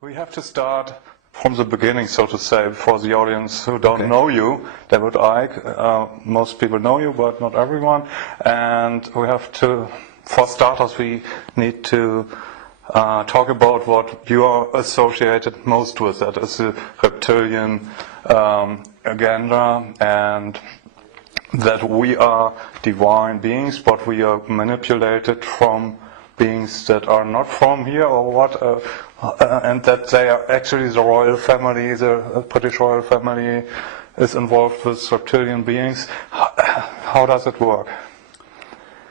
We have to start from the beginning, so to say, for the audience who don't know you. David Icke, most people know you, but not everyone. And we have to, for starters, we need to talk about what you are associated most with. That is the reptilian agenda, and that we are divine beings, but we are manipulated from beings that are not from here, or what, and that they are actually the royal family, the British royal family is involved with reptilian beings. How does it work?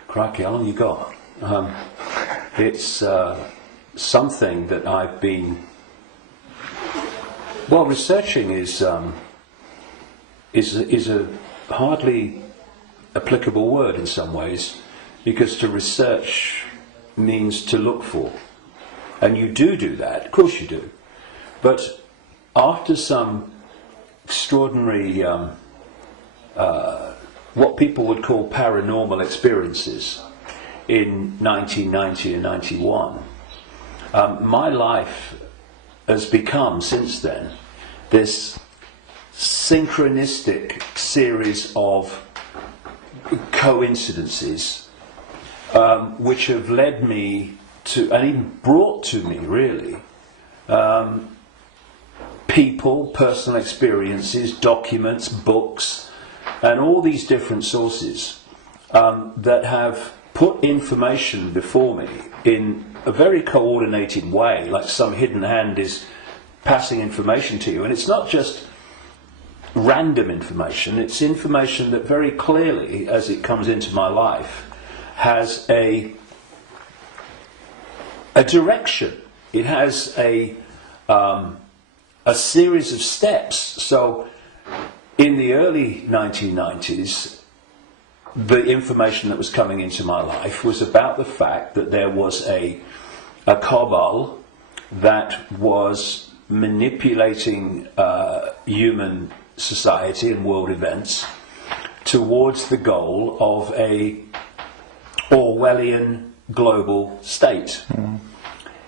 Crikey, how long you got? It's something that I've been researching is a hardly applicable word in some ways, because to research means to look for, and you do that, of course you do, but after some extraordinary what people would call paranormal experiences in 1990 and 91, my life has become since then this synchronistic series of coincidences which have led me to, and even brought to me really, people, personal experiences, documents, books, and all these different sources that have put information before me in a very coordinated way, like some hidden hand is passing information to you. And it's not just random information, it's information that very clearly, as it comes into my life, has a direction. It has a series of steps. So in the early 1990s, the information that was coming into my life was about the fact that there was a cabal that was manipulating human society and world events towards the goal of a Orwellian global state,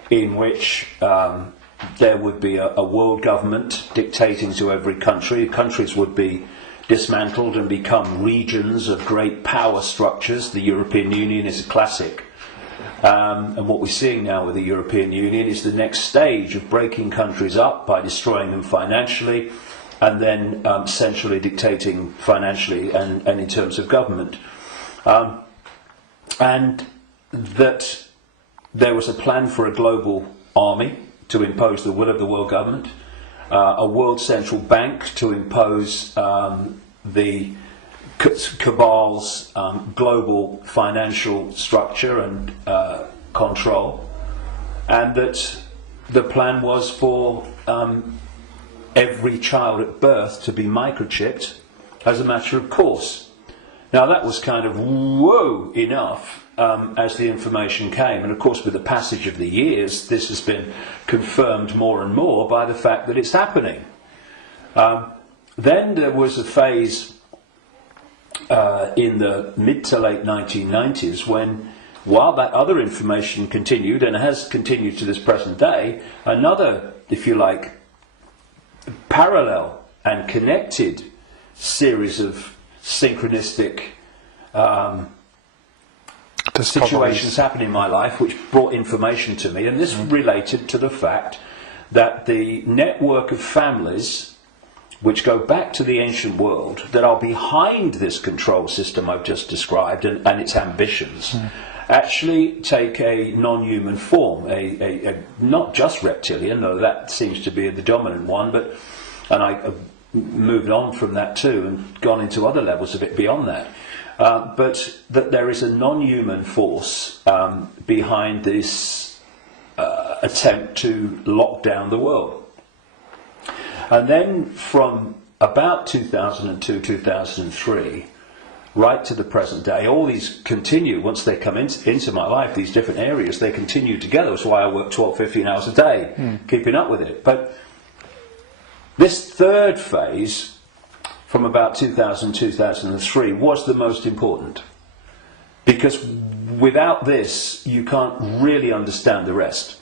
in which there would be a world government dictating to every country. Countries would be dismantled and become regions of great power structures. The European Union is a classic. And what we're seeing now with the European Union is the next stage of breaking countries up by destroying them financially, and then centrally dictating financially and in terms of government. And that there was a plan for a global army to impose the will of the world government, a world central bank to impose the cabal's global financial structure and control, and that the plan was for every child at birth to be microchipped as a matter of course. Now that was kind of whoa enough as the information came, and of course with the passage of the years this has been confirmed more and more by the fact that it's happening. Then there was a phase in the mid to late 1990s when, while that other information continued, and has continued to this present day, another, if you like, parallel and connected series of synchronistic situations happened in my life which brought information to me, and this related to the fact that the network of families which go back to the ancient world that are behind this control system I've just described and its ambitions actually take a non-human form, a not just reptilian, though that seems to be the dominant one, but, and I moved on from that too and gone into other levels of it beyond that, but that there is a non-human force behind this attempt to lock down the world. And then from about 2002, 2003, right to the present day, all these continue. Once they come into my life, these different areas, they continue together. That's why I work 12, 15 hours a day, keeping up with it. But this third phase, from about 2000, 2003, was the most important. Because without this, you can't really understand the rest.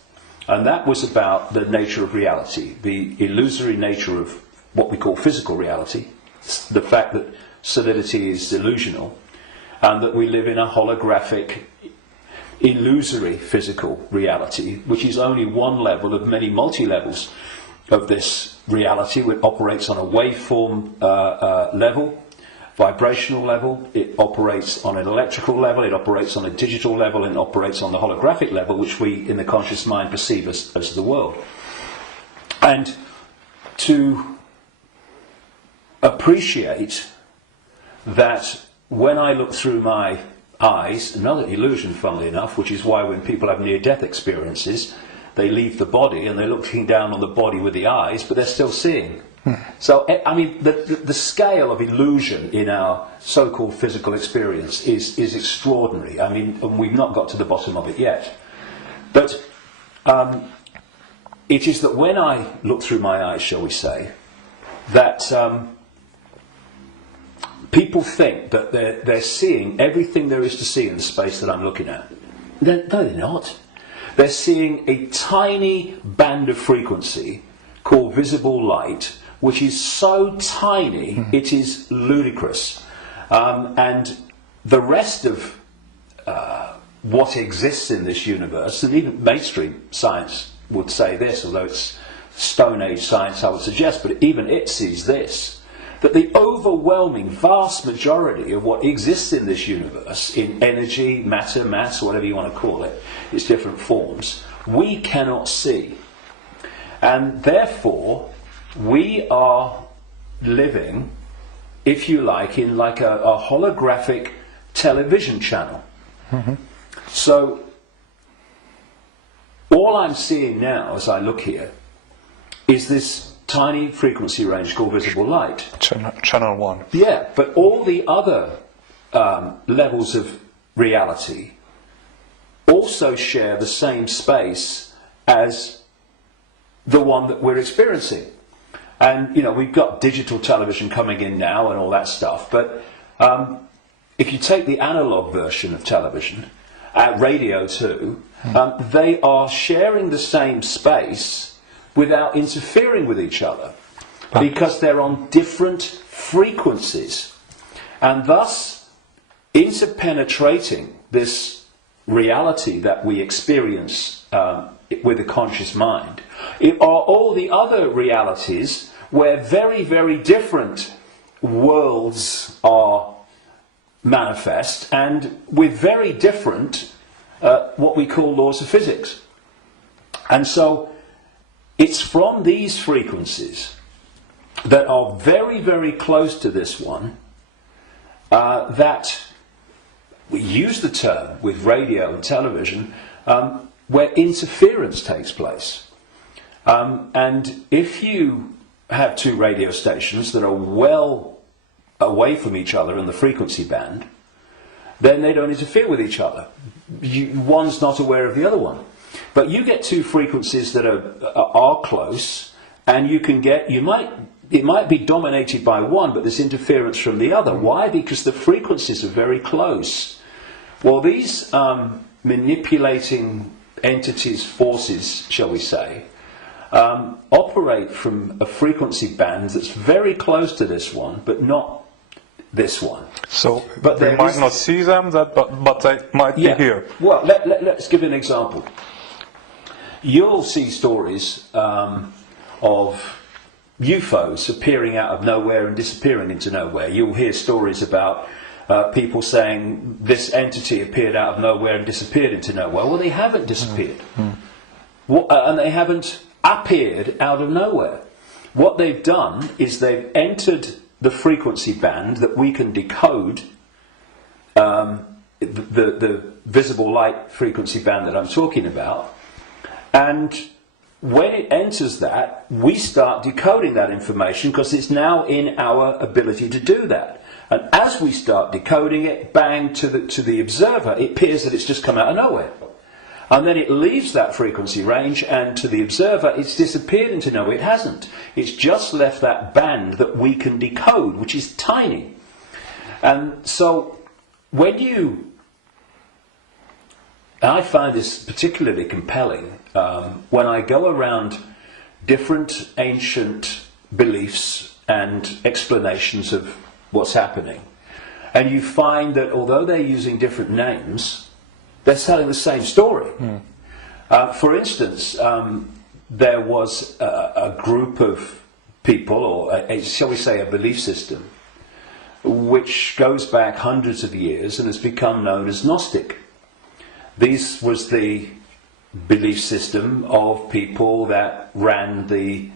And that was about the nature of reality, the illusory nature of what we call physical reality, the fact that solidity is delusional, and that we live in a holographic, illusory physical reality, which is only one level of many multi-levels of this reality, which operates on a waveform level, vibrational level, it operates on an electrical level, it operates on a digital level, and it operates on the holographic level, which we in the conscious mind perceive as the world. And to appreciate that when I look through my eyes, another illusion funnily enough, which is why when people have near-death experiences, they leave the body and they're looking down on the body with the eyes, but they're still seeing. So, I mean, the scale of illusion in our so-called physical experience is extraordinary. I mean, and we've not got to the bottom of it yet. But it is that when I look through my eyes, shall we say, that people think that they're seeing everything there is to see in the space that I'm looking at. No, they're not. They're seeing a tiny band of frequency called visible light, which is so tiny it is ludicrous. And the rest of what exists in this universe, and even mainstream science would say this, although it's Stone Age science I would suggest, but even it sees this, that the overwhelming vast majority of what exists in this universe, in energy, matter, mass, whatever you want to call it, its different forms, we cannot see. And therefore, we are living, if you like, in like a holographic television channel. So, all I'm seeing now as I look here is this tiny frequency range called visible light. Channel 1. Yeah, but all the other levels of reality also share the same space as the one that we're experiencing. And, you know, we've got digital television coming in now and all that stuff, but if you take the analog version of television, radio too, they are sharing the same space without interfering with each other, because they're on different frequencies. And thus, interpenetrating this reality that we experience with a conscious mind, it are all the other realities where very, very different worlds are manifest, and with very different what we call laws of physics. And so it's from these frequencies that are very, very close to this one that we use the term with radio and television where interference takes place. And if you have two radio stations that are well away from each other in the frequency band, then they don't interfere with each other. One's not aware of the other one. But you get two frequencies that are close, and it might be dominated by one, but there's interference from the other. Why? Because the frequencies are very close. Well, these manipulating entities, forces, shall we say, operate from a frequency band that's very close to this one, but not this one. So we might not see them, but they might be here. Well, let's give an example. You'll see stories of UFOs appearing out of nowhere and disappearing into nowhere. You'll hear stories about people saying this entity appeared out of nowhere and disappeared into nowhere. Well, they haven't disappeared. And they haven't appeared out of nowhere. What they've done is they've entered the frequency band that we can decode, the visible light frequency band that I'm talking about, and when it enters that, we start decoding that information because it's now in our ability to do that. And as we start decoding it, bang, to the observer, it appears that it's just come out of nowhere. And then it leaves that frequency range, and to the observer, it's disappeared into nowhere. It hasn't. It's just left that band that we can decode, which is tiny. And so, when I find this particularly compelling when I go around different ancient beliefs and explanations of what's happening, and you find that although they're using different names, they're telling the same story. For instance, there was a group of people, or shall we say a belief system, which goes back hundreds of years and has become known as Gnostic. This was the belief system of people that ran the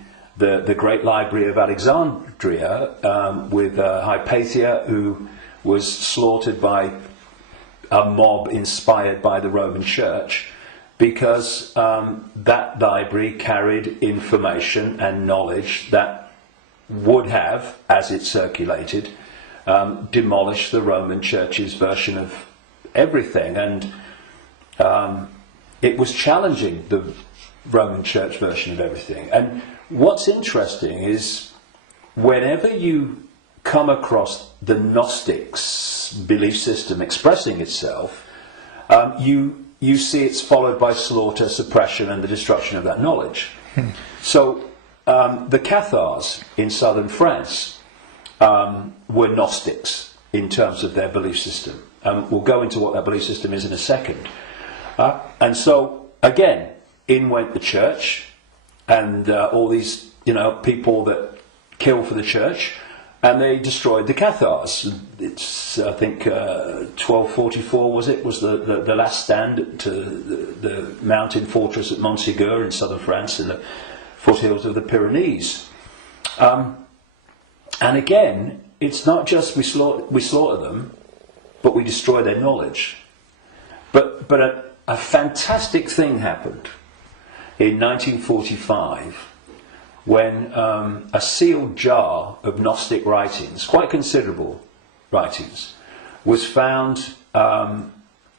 great library of Alexandria, with Hypatia, who was slaughtered by a mob inspired by the Roman Church, because that library carried information and knowledge that would have, as it circulated, demolished the Roman Church's version of everything. And it was challenging the Roman Church version of everything. And what's interesting is whenever you come across the Gnostics' belief system expressing itself, you see it's followed by slaughter, suppression, and the destruction of that knowledge. So the Cathars in southern France were Gnostics in terms of their belief system. We'll go into what that belief system is in a second. And so, again, in went the church, and all these, people that kill for the church, and they destroyed the Cathars. It's, I think, 1244 was the last stand to the mountain fortress at Montségur in southern France, in the foothills of the Pyrenees. And again, it's not just we slaughter them, but we destroy their knowledge. But a fantastic thing happened in 1945 when a sealed jar of Gnostic writings, quite considerable writings, was found by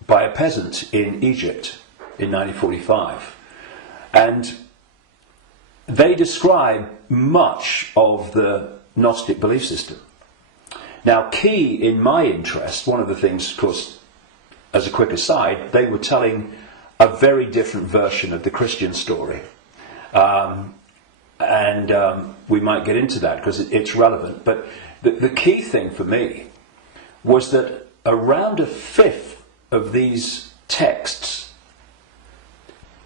a peasant in Egypt in 1945. And they describe much of the Gnostic belief system. Now, key in my interest, one of the things, of course, as a quick aside, they were telling a very different version of the Christian story. And we might get into that because it's relevant. But the key thing for me was that around a fifth of these texts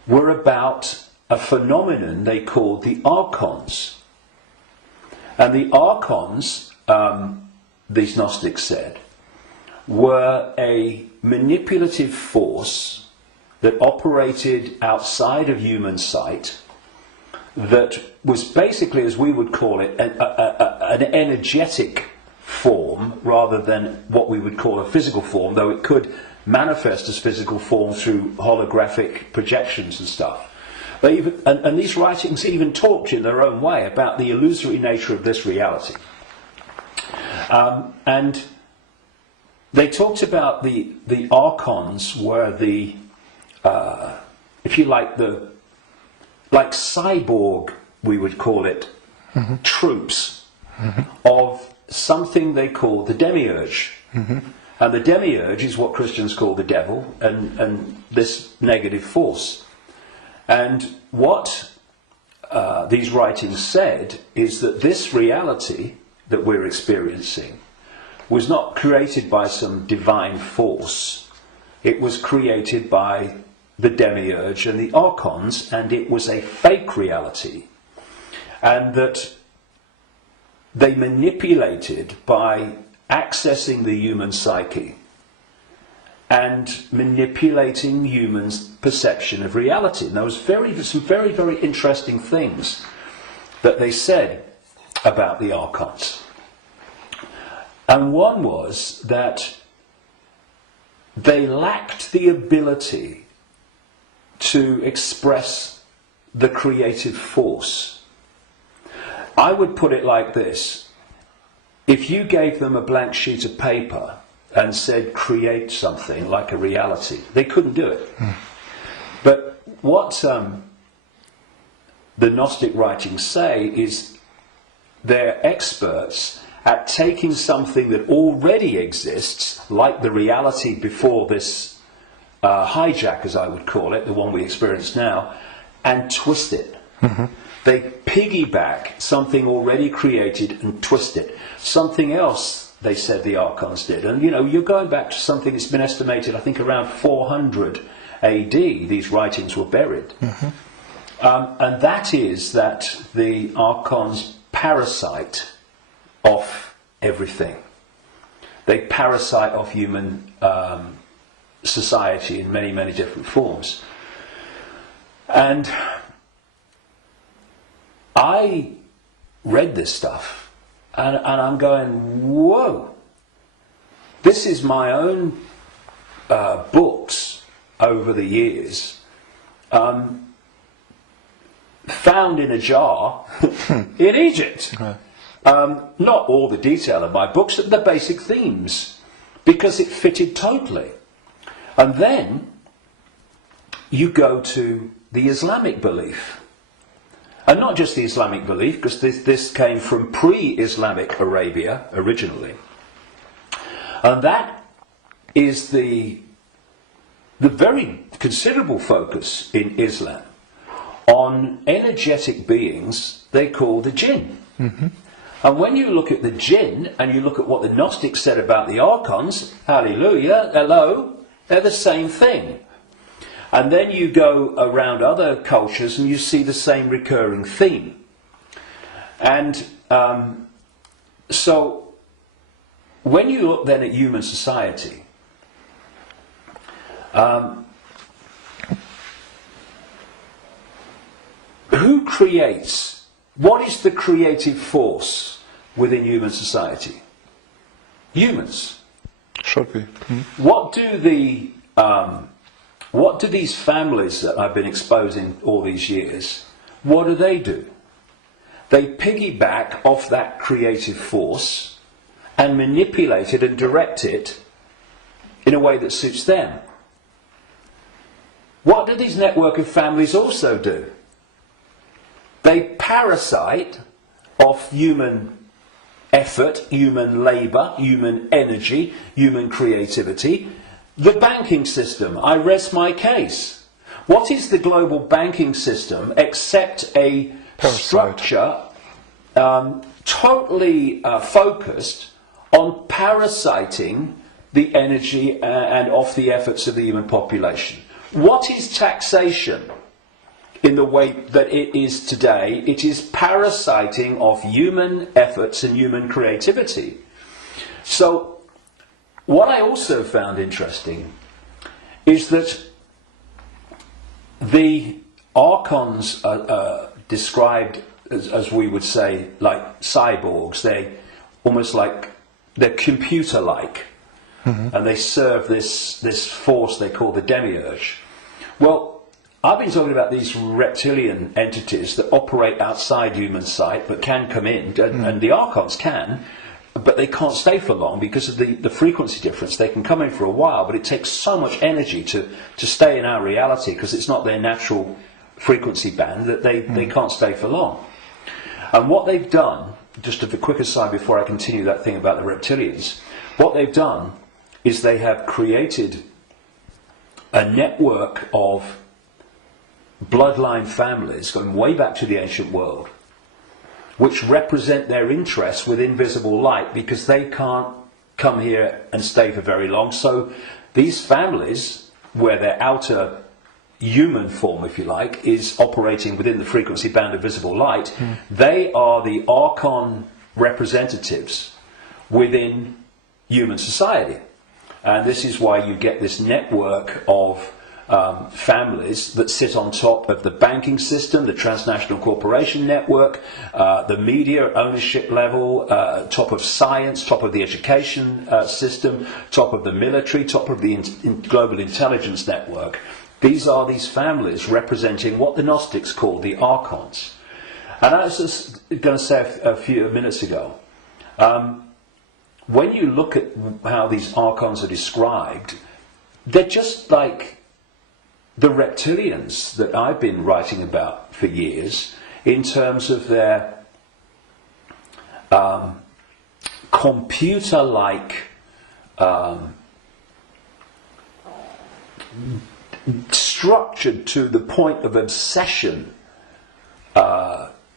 were about a phenomenon they called the Archons. And the Archons, these Gnostics said, were a manipulative force that operated outside of human sight, that was basically, as we would call it, an energetic form rather than what we would call a physical form, though it could manifest as physical form through holographic projections and stuff. And these writings even talked in their own way about the illusory nature of this reality. And they talked about the Archons were the, if you like, like cyborg, we would call it, troops of something they called the demiurge. And the demiurge is what Christians call the devil, and this negative force. And what these writings said is that this reality that we're experiencing was not created by some divine force. It was created by the demiurge and the Archons, and it was a fake reality. And that they manipulated by accessing the human psyche and manipulating humans' perception of reality. And there was some very, very interesting things that they said about the Archons. And one was that they lacked the ability to express the creative force. I would put it like this: if you gave them a blank sheet of paper and said create something like a reality, they couldn't do it. But what the Gnostic writings say is they're experts at taking something that already exists, like the reality before this hijack, as I would call it, the one we experience now, and twist it. They piggyback something already created and twist it. Something else, they said the Archons did. And you know, you're going back to something that's been estimated, I think, around 400 AD, these writings were buried. And that is that the Archons parasite off everything. They parasite off human society in many, many different forms. And I read this stuff and I'm going, whoa, this is my own books over the years, found in a jar in Egypt. Not all the detail of my books, but the basic themes, because it fitted totally. And then you go to the Islamic belief. And not just the Islamic belief, because this came from pre-Islamic Arabia originally. And that is the very considerable focus in Islam on energetic beings they call the djinn. And when you look at the djinn and you look at what the Gnostics said about the Archons, hallelujah, hello, they're the same thing. And then you go around other cultures and you see the same recurring theme. And so when you look then at human society, who creates? What is the creative force within human society? Humans. Should be. What do these families that I've been exposing all these years, what do? They piggyback off that creative force and manipulate it and direct it in a way that suits them. What do these network of families also do? They parasite off human effort, human labour, human energy, human creativity. The banking system, I rest my case. What is the global banking system except a structure totally focused on parasiting the energy and off the efforts of the human population? What is taxation in the way that it is today? It is parasiting of human efforts and human creativity. So what I also found interesting is that the Archons are described as we would say like cyborgs. They almost like they're computer-like, and they serve this force they call the demiurge. Well, I've been talking about these reptilian entities that operate outside human sight but can come in, and the Archons can, but they can't stay for long because of the frequency difference. They can come in for a while, but it takes so much energy to stay in our reality because it's not their natural frequency band that they can't stay for long. And what they've done, just a quick aside before I continue that thing about the reptilians, what they've done is they have created a network of bloodline families going way back to the ancient world, which represent their interests with invisible light because they can't come here and stay for very long. So these families, where their outer human form, if you like, is operating within the frequency band of visible light, they are the Archon representatives within human society. And this is why you get this network of families that sit on top of the banking system, the transnational corporation network, the media ownership level, top of science, top of the education system, top of the military, top of the global intelligence network. These are these families representing what the Gnostics call the Archons. And I was just going to say a few minutes ago, when you look at how these Archons are described, they're just like the reptilians that I've been writing about for years in terms of their computer-like structured to the point of obsession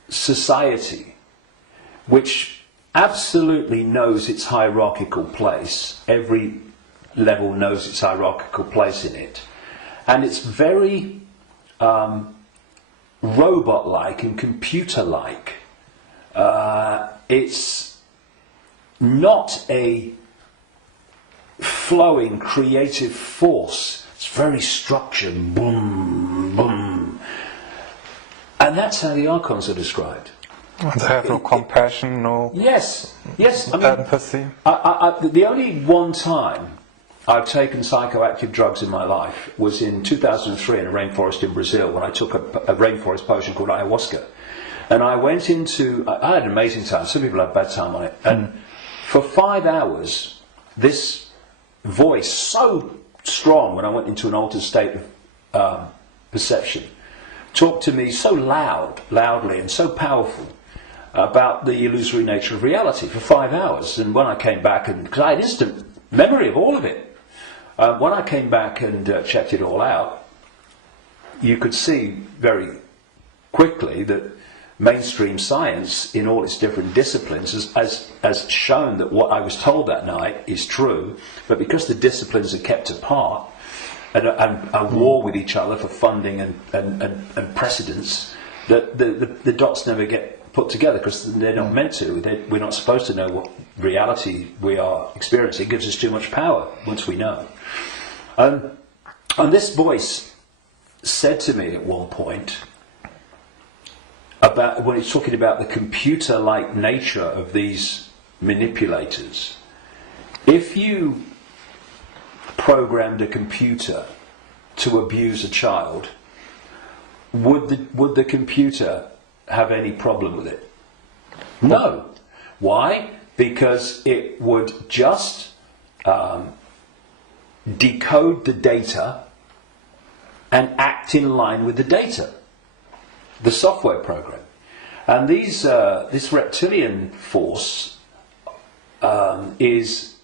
society, which absolutely knows its hierarchical place. Every level knows its hierarchical place in it. And it's very robot-like and computer-like. It's not a flowing creative force. It's very structured. Boom, boom. And that's how the Archons are described. They have no compassion, no yes. I mean, empathy. The only one time I've taken psychoactive drugs in my life was in 2003 in a rainforest in Brazil, when I took a rainforest potion called ayahuasca. And I went into, I had an amazing time. Some people have a bad time on it. And for 5 hours, this voice, so strong when I went into an altered state of perception, talked to me so loudly and so powerful about the illusory nature of reality for 5 hours. And when I came back, and because I had instant memory of all of it, when I came back and checked it all out, you could see very quickly that mainstream science in all its different disciplines has shown that what I was told that night is true, but because the disciplines are kept apart and are war with each other for funding and precedence, that the dots never get put together, because they're not meant to. We're not supposed to know what reality we are experiencing. It gives us too much power once we know. And this voice said to me at one point, about when he's talking about the computer-like nature of these manipulators, if you programmed a computer to abuse a child, would the computer have any problem with it? No. Why? Because it would just decode the data and act in line with the data, the software program. And this reptilian force is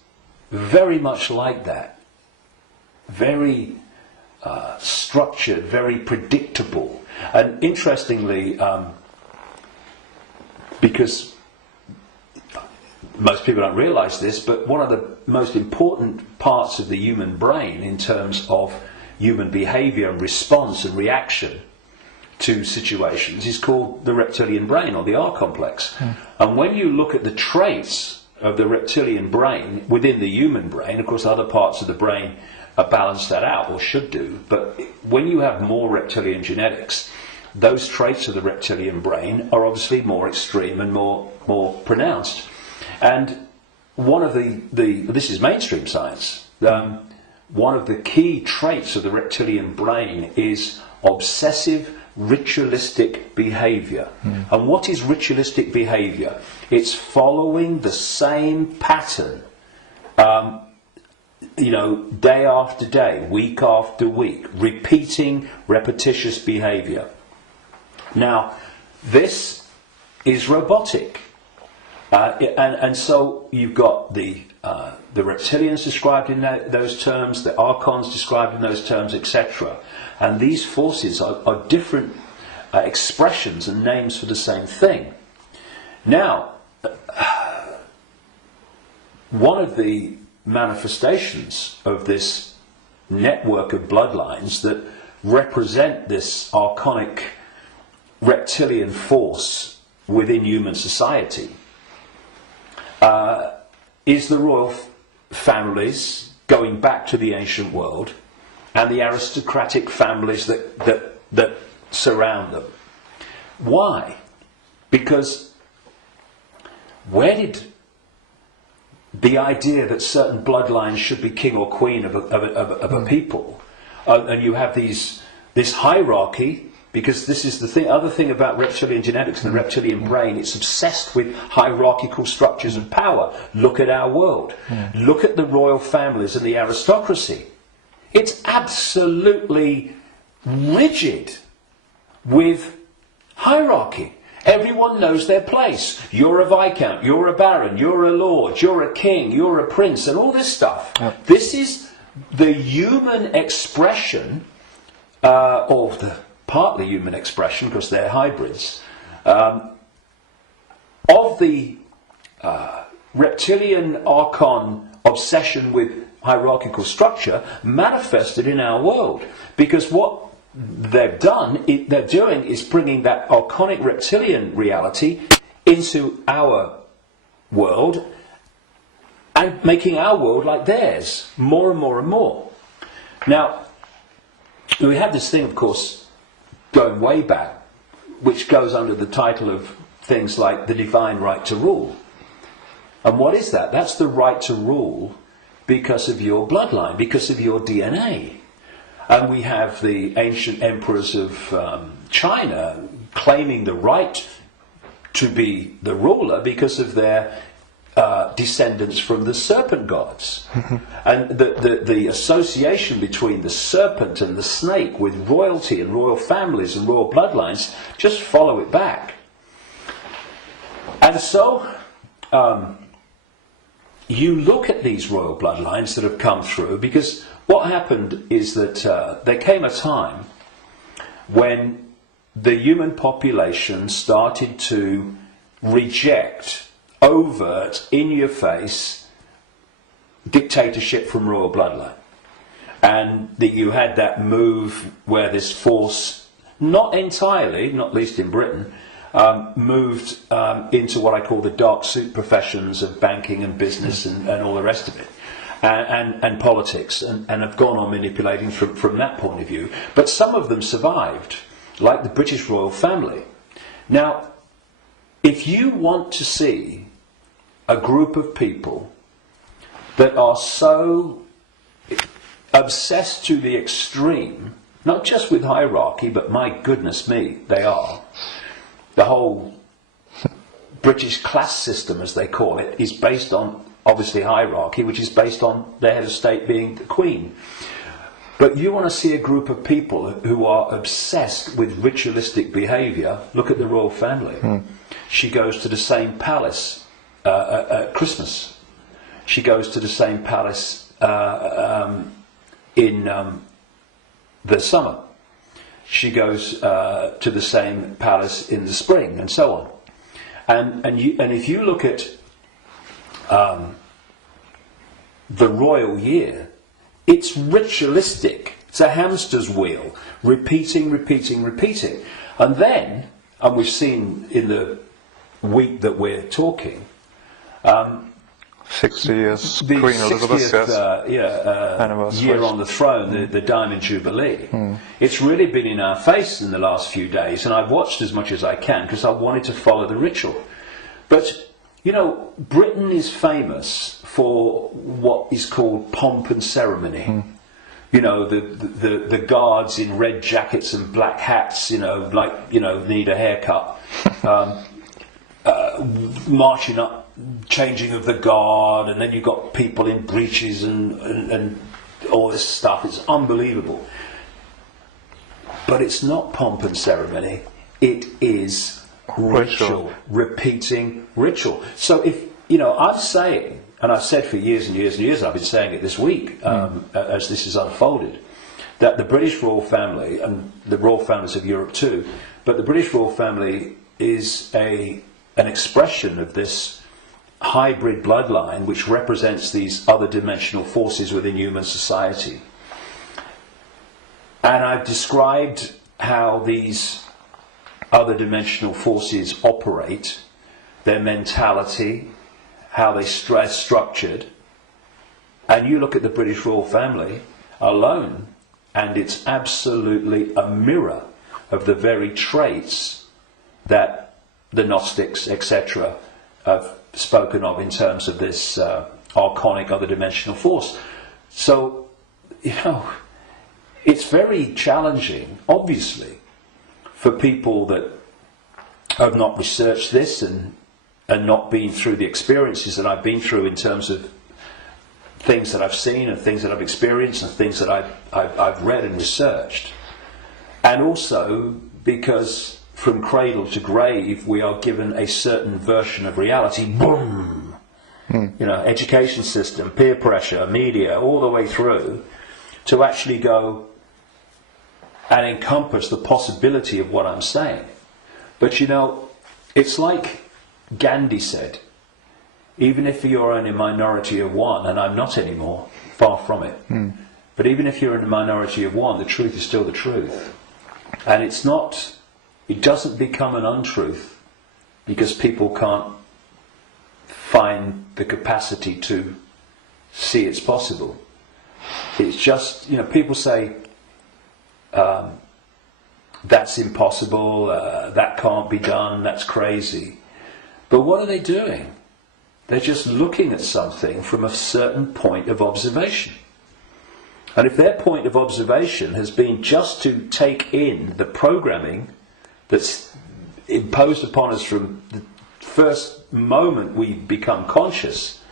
very much like that. Very structured, very predictable. And interestingly, because most people don't realise this, but one of the most important parts of the human brain in terms of human behaviour and response and reaction to situations is called the reptilian brain, or the R complex. And when you look at the traits of the reptilian brain within the human brain, of course other parts of the brain balance that out, or should do, but when you have more reptilian genetics, those traits of the reptilian brain are obviously more extreme and more pronounced. And one of this is mainstream science, one of the key traits of the reptilian brain is obsessive ritualistic behaviour. And what is ritualistic behaviour? It's following the same pattern, day after day, week after week, repeating repetitious behaviour. Now, this is robotic, and so you've got the reptilians described in those terms, the Archons described in those terms, etc. And these forces are different expressions and names for the same thing. Now, one of the manifestations of this network of bloodlines that represent this archonic reptilian force within human society is the royal families going back to the ancient world, and the aristocratic families that surround them. Why? Because where did the idea that certain bloodlines should be king or queen of a people, and you have this hierarchy, because this is the other thing about reptilian genetics and the reptilian brain, it's obsessed with hierarchical structures of power. Look at our world. Look at the royal families and the aristocracy. It's absolutely rigid with hierarchy. Everyone knows their place. You're a viscount, you're a baron, you're a lord, you're a king, you're a prince, and all this stuff. This is the human expression or the partly human expression, because they're hybrids, of the reptilian archon obsession with hierarchical structure manifested in our world. Because what they're doing is bringing that archonic reptilian reality into our world and making our world like theirs, more and more and more. Now, we have this thing, of course, going way back, which goes under the title of things like the divine right to rule. And what is that? That's the right to rule because of your bloodline, because of your DNA. And we have the ancient emperors of China claiming the right to be the ruler because of their descendants from the serpent gods. And the association between the serpent and the snake with royalty and royal families and royal bloodlines, just follow it back. And so you look at these royal bloodlines that have come through, because what happened is that there came a time when the human population started to reject overt, in-your-face dictatorship from royal bloodline. And that you had that move where this force, not entirely, not least in Britain, moved into what I call the dark suit professions of banking and business and all the rest of it. And politics, and have gone on manipulating from that point of view. But some of them survived, like the British royal family. Now, if you want to see a group of people that are so obsessed to the extreme, not just with hierarchy, but my goodness me, they are. The whole British class system, as they call it, is based on, obviously, hierarchy, which is based on the head of state being the Queen. But you want to see a group of people who are obsessed with ritualistic behaviour. Look at the royal family. She goes to the same palace at Christmas. She goes to the same palace in the summer. She goes to the same palace in the spring, and so on. And if you look at the royal year, it's ritualistic. It's a hamster's wheel, repeating. And then, and we've seen in the week that we're talking, 60 years the Queen Elizabeth, 60th year on the throne, the Diamond Jubilee. It's really been in our face in the last few days, and I've watched as much as I can because I wanted to follow the ritual. But, you know, Britain is famous for what is called pomp and ceremony. You know, the guards in red jackets and black hats, you know, like, you know, need a haircut. Marching up, changing of the guard, and then you've got people in breeches and all this stuff. It's unbelievable. But it's not pomp and ceremony. It is ritual. Repeating ritual. So if, you know, I'm saying, and I've said for years and years and years, I've been saying it this week as this has unfolded, that the British royal family, and the royal families of Europe too, but the British royal family is an expression of this hybrid bloodline which represents these other dimensional forces within human society. And I've described how these other dimensional forces operate, their mentality, how they structured. And you look at the British royal family alone, and it's absolutely a mirror of the very traits that the Gnostics, etc., have spoken of in terms of this archonic other dimensional force. So, you know, it's very challenging, obviously, for people that have not researched this and not been through the experiences that I've been through in terms of things that I've seen and things that I've experienced and things that I've read and researched. And also because from cradle to grave we are given a certain version of reality. Boom! You know, education system, peer pressure, media, all the way through, to actually go, and encompass the possibility of what I'm saying. But you know, it's like Gandhi said, even if you're in a minority of one, and I'm not anymore, far from it, but even if you're in a minority of one, the truth is still the truth. And it doesn't become an untruth because people can't find the capacity to see it's possible. It's just, you know, people say, that's impossible, that can't be done, that's crazy. But what are they doing? They're just looking at something from a certain point of observation. And if their point of observation has been just to take in the programming that's imposed upon us from the first moment we become conscious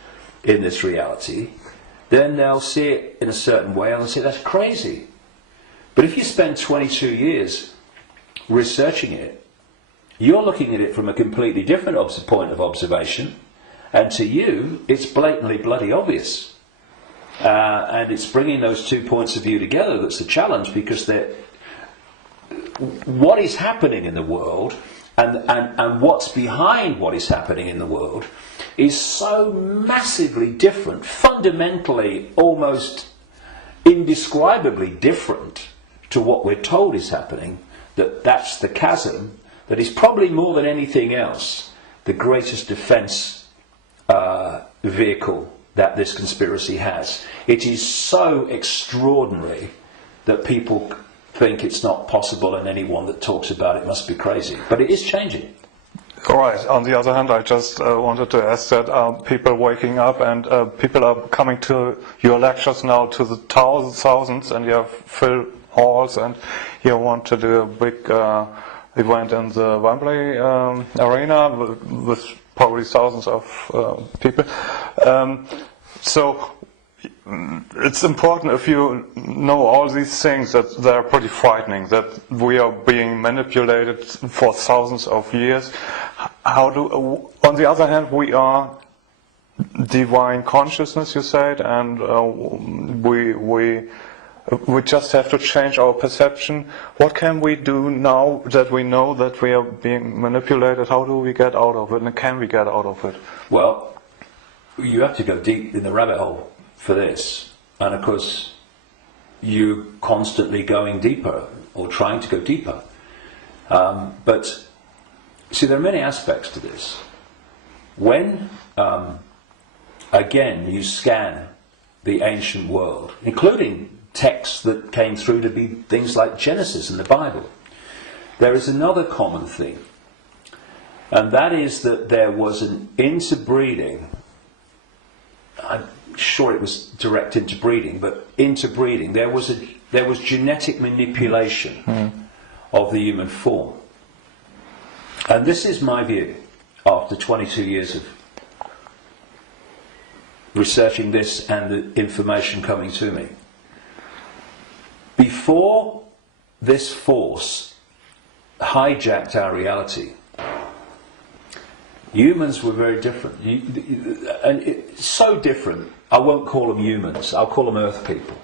in this reality, then they'll see it in a certain way and they'll say that's crazy. But if you spend 22 years researching it, you're looking at it from a completely different point of observation, and to you it's blatantly bloody obvious. And it's bringing those two points of view together that's the challenge, because what is happening in the world and what's behind what is happening in the world is so massively different, fundamentally almost indescribably different to what we're told is happening, that's the chasm that is probably more than anything else the greatest defence vehicle that this conspiracy has. It is so extraordinary that people think it's not possible, and anyone that talks about it must be crazy. But it is changing. All right. On the other hand, I just wanted to ask that people waking up and people are coming to your lectures now to the thousands, and you have full halls, and you want to do a big event in the Wembley arena with probably thousands of people. So it's important, if you know all these things, that they're pretty frightening, that we are being manipulated for thousands of years. On the other hand, we are divine consciousness, you said, and we just have to change our perception. What can we do now that we know that we are being manipulated? How do we get out of it, and can we get out of it? Well, you have to go deep in the rabbit hole for this, and of course you're constantly going deeper or trying to go deeper, but see, there are many aspects to this. When again you scan the ancient world, including texts that came through to be things like Genesis and the Bible, there is another common theme, and that is that there was an interbreeding. I'm sure it was direct interbreeding, but interbreeding. There was genetic manipulation of the human form, and this is my view after 22 years of researching this and the information coming to me. Before this force hijacked our reality, humans were very different, and it's so different. I won't call them humans, I'll call them earth people.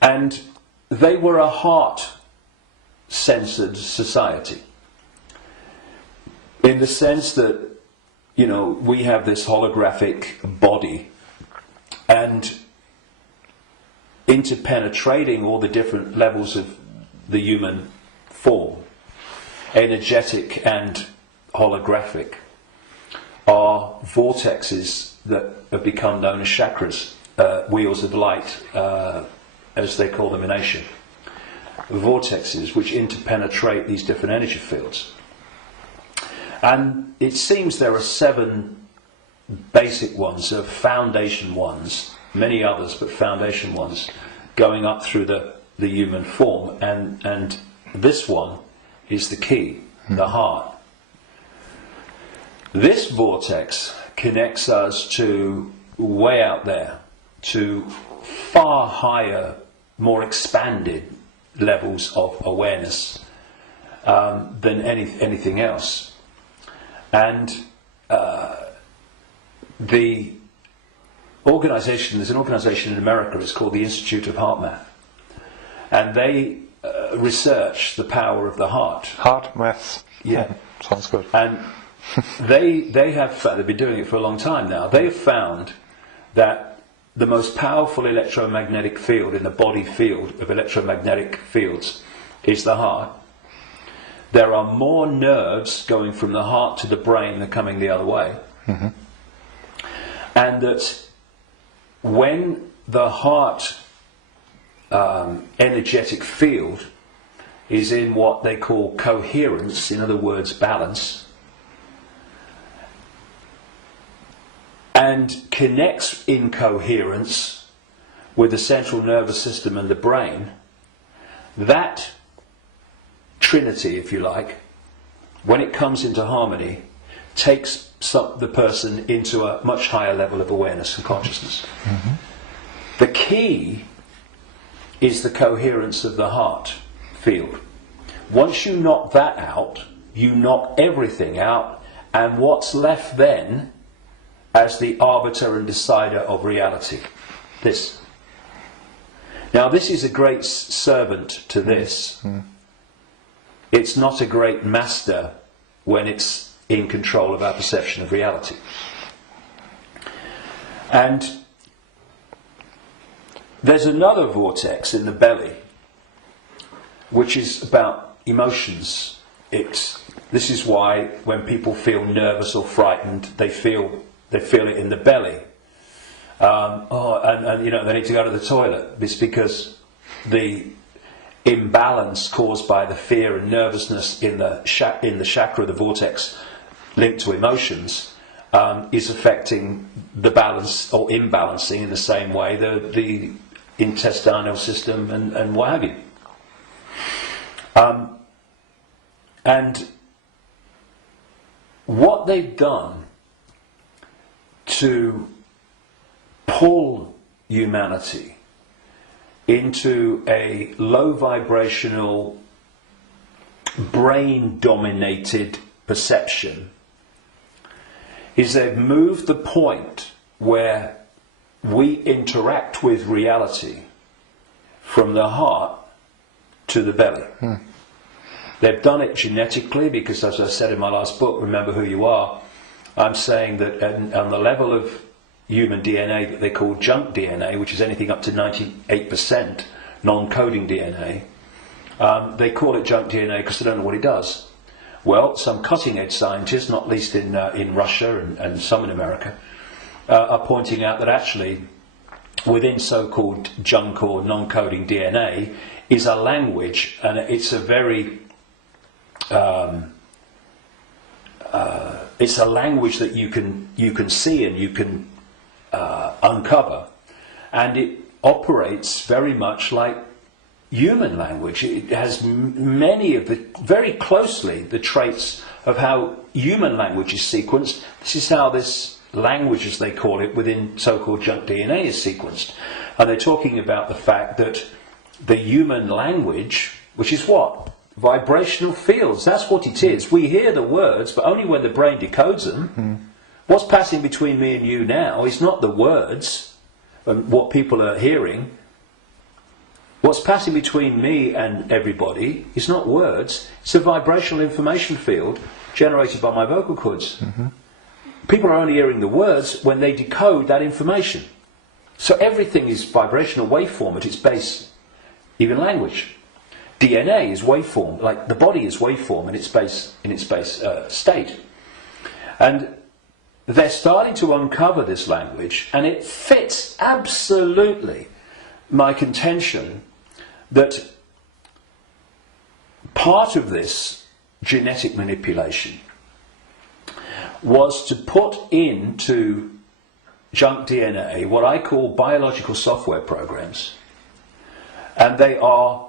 And they were a heart-centered society, in the sense that, you know, we have this holographic body, and interpenetrating all the different levels of the human form, energetic and holographic, are vortexes that have become known as chakras, wheels of light, as they call them in Asia. Vortexes which interpenetrate these different energy fields. And it seems there are 7 basic ones, foundation ones, many others, but foundation ones, going up through the human form, and this one is the key, the heart. This vortex connects us to way out there, to far higher, more expanded levels of awareness than anything else. And there's an organisation in America, it's called the Institute of Heart Math. and they research the power of the heart. Heart math. Yeah. Sounds good. And they've been doing it for a long time now. They have found that the most powerful electromagnetic field in the body field of electromagnetic fields is the heart. There are more nerves going from the heart to the brain than coming the other way. Mm-hmm. And that when the heart energetic field is in what they call coherence, in other words, balance, and connects in coherence with the central nervous system and the brain, that trinity, if you like, when it comes into harmony, takes the person into a much higher level of awareness and consciousness. Mm-hmm. The key is the coherence of the heart field. Once you knock that out, you knock everything out, and what's left then as the arbiter and decider of reality? This. Now, this is a great servant to this. Mm. It's not a great master when it's in control of our perception of reality. And there's another vortex in the belly, which is about emotions. This is why when people feel nervous or frightened, they feel it in the belly. And you know, they need to go to the toilet. It's because the imbalance caused by the fear and nervousness in the chakra, the vortex linked to emotions, is affecting the balance or imbalancing in the same way the intestinal system and what have you. And what they've done to pull humanity into a low vibrational, brain dominated perception is they've moved the point where we interact with reality from the heart to the belly. They've done it genetically because, as I said in my last book, Remember Who You Are, I'm saying that on the level of human DNA that they call junk DNA, which is anything up to 98% non-coding DNA, they call it junk DNA because they don't know what it does. Well, some cutting-edge scientists, not least in Russia and some in America, are pointing out that actually within so-called junk or non-coding DNA is a language, and it's a very it's a language that you can see and you can uncover, and it operates very much like human language. It has many of very closely the traits of how human language is sequenced. This is how this language, as they call it, within so-called junk DNA is sequenced. And they're talking about the fact that the human language, which is what? Vibrational fields, that's what it is. We hear the words, but only when the brain decodes them. Mm. What's passing between me and you now is not the words and what people are hearing. What's passing between me and everybody is not words, it's a vibrational information field generated by my vocal cords. Mm-hmm. People are only hearing the words when they decode that information. So everything is vibrational waveform at its base, even language. DNA is waveform, like the body is waveform in its base state. And they're starting to uncover this language, and it fits absolutely my contention that part of this genetic manipulation was to put into junk DNA what I call biological software programs, and they are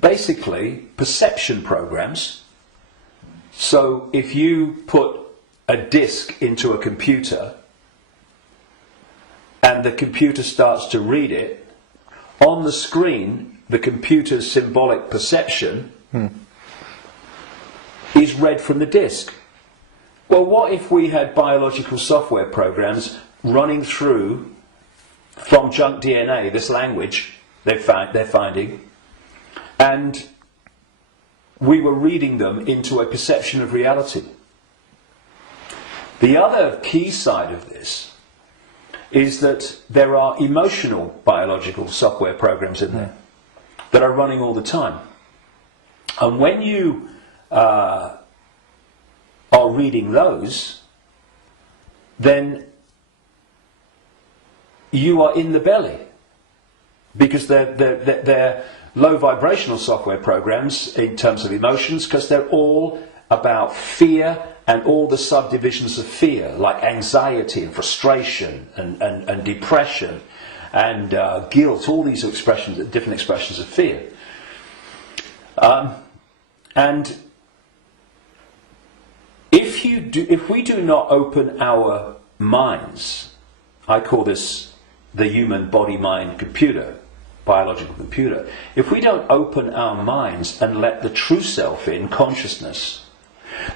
basically perception programs. So if you put a disk into a computer and the computer starts to read it, on the screen the computer's symbolic perception is read from the disk. Well, what if we had biological software programs running through from junk DNA, this language, they're finding, and we were reading them into a perception of reality. The other key side of this is that there are emotional biological software programs in there that are running all the time. And when you are reading those, then you are in the belly, because they're low vibrational software programs in terms of emotions, because they're all about fear and all the subdivisions of fear, like anxiety and frustration and depression and guilt, all these expressions, different expressions of fear. And if we do not open our minds, I call this the human body-mind computer, biological computer. If we don't open our minds and let the true self in, consciousness,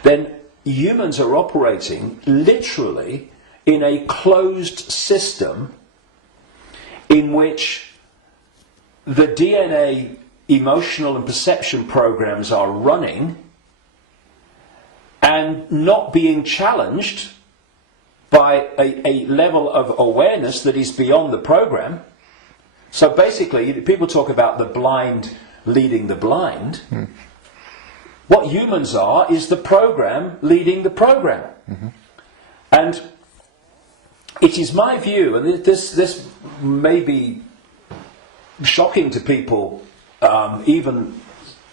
then humans are operating literally in a closed system in which the DNA emotional and perception programs are running and not being challenged by a level of awareness that is beyond the program. So basically, people talk about the blind leading the blind. What humans are is the program leading the program. And it is my view, and this may be shocking to people, even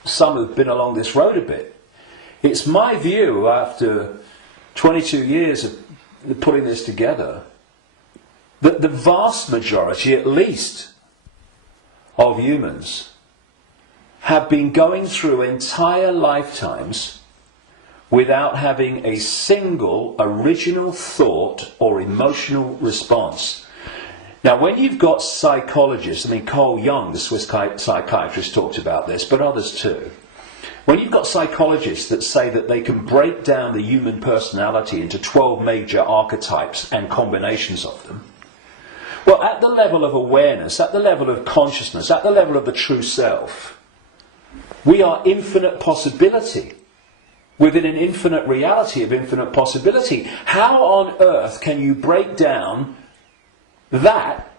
some who've been along this road a bit. It's my view, after 22 years of putting this together, that the vast majority, at least, of humans have been going through entire lifetimes without having a single original thought or emotional response. Now, when you've got psychologists, I mean, Carl Jung, the Swiss psychiatrist, talked about this, but others too. When you've got psychologists that say that they can break down the human personality into 12 major archetypes and combinations of them, well, at the level of awareness, at the level of consciousness, at the level of the true self, we are infinite possibility within an infinite reality of infinite possibility. How on earth can you break down that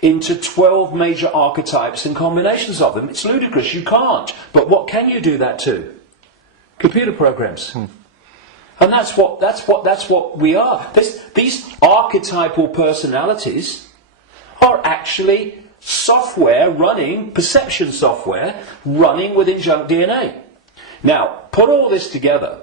into 12 major archetypes and combinations of them? It's ludicrous, you can't. But what can you do that to? Computer programs. And that's what we are. These archetypal personalities are actually software running, perception software running within junk DNA. Now, put all this together,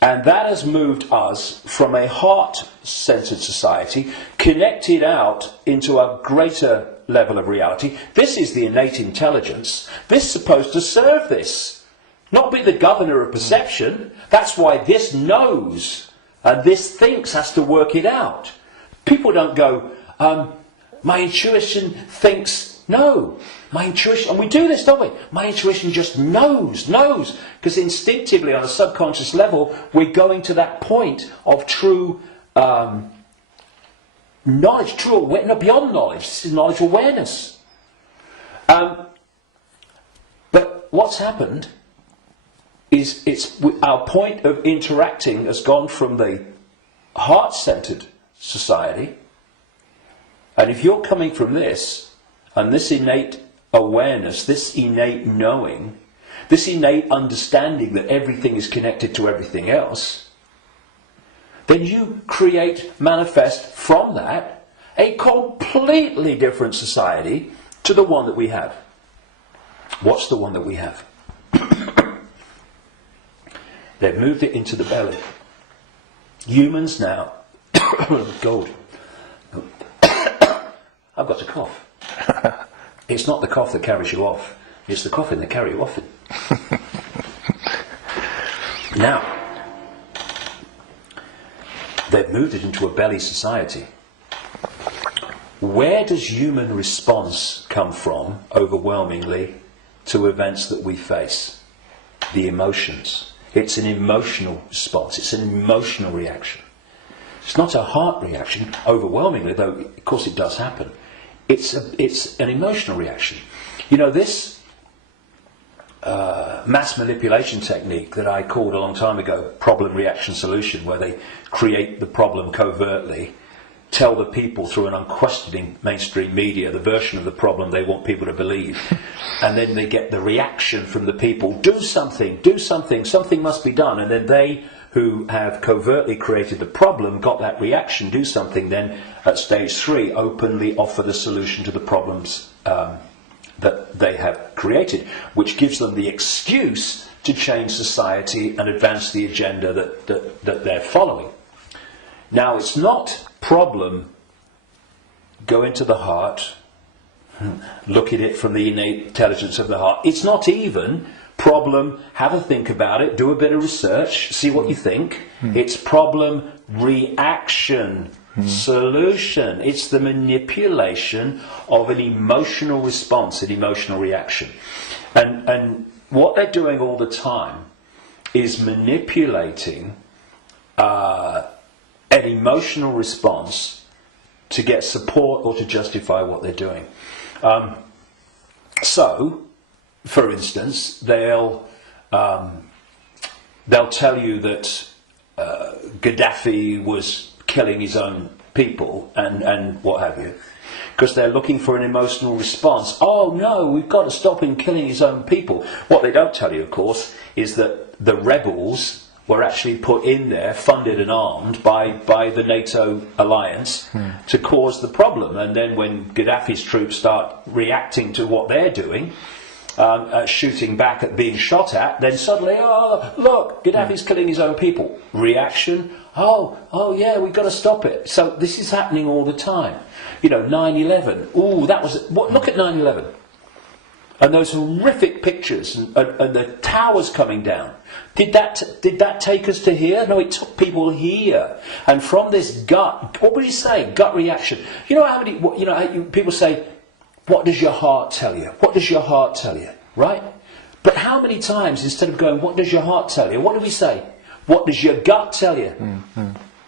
and that has moved us from a heart-centered society, connected out into a greater level of reality. This is the innate intelligence. This is supposed to serve this, not be the governor of perception. That's why this knows, and this thinks has to work it out. People don't go, my intuition thinks, no. My intuition, and we do this, don't we? My intuition just knows. Because instinctively, on a subconscious level, we're going to that point of true knowledge, true awareness, no, beyond knowledge. This is knowledge awareness. But what's happened is our point of interacting has gone from the heart-centered society, and if you're coming from this, and this innate awareness, this innate knowing, this innate understanding that everything is connected to everything else, then you manifest from that a completely different society to the one that we have. What's the one that we have? They've moved it into the belly. Humans now, gold. I've got a cough. It's not the cough that carries you off, it's the coughing that carries you off it. Now, they've moved it into a belly society. Where does human response come from, overwhelmingly, to events that we face? The emotions. It's an emotional response, it's an emotional reaction. It's not a heart reaction, overwhelmingly, though of course it does happen. it's an emotional reaction. You know, this mass manipulation technique that I called a long time ago problem, reaction, solution, where they create the problem covertly, tell the people through an unquestioning mainstream media the version of the problem they want people to believe, and then they get the reaction from the people, do something, something must be done, and then they who have covertly created the problem got that reaction, do something, then at stage 3 openly offer the solution to the problems that they have created, which gives them the excuse to change society and advance the agenda that they're following. Now, it's not problem, go into the heart, look at it from the innate intelligence of the heart. It's not even problem, have a think about it, do a bit of research, see what you think. It's problem, reaction, solution. It's the manipulation of an emotional response, an emotional reaction. And what they're doing all the time is manipulating an emotional response to get support or to justify what they're doing. So, for instance, they'll tell you that Gaddafi was killing his own people and what have you, because they're looking for an emotional response. Oh no, we've got to stop him killing his own people. What they don't tell you, of course, is that the rebels were actually put in there, funded and armed by the NATO alliance to cause the problem. And then when Gaddafi's troops start reacting to what they're doing, shooting back at being shot at, then suddenly, oh, look, Gaddafi's killing his own people. Reaction, oh yeah, we've got to stop it. So this is happening all the time. You know, 9/11, ooh, that was, look at 9/11. And those horrific pictures and the towers coming down. Did that take us to here? No, it took people here. And from this gut, what would you say? Gut reaction. You know how many? People say, "What does your heart tell you? What does your heart tell you?" Right? But how many times, instead of going, "What does your heart tell you?" what do we say? What does your gut tell you?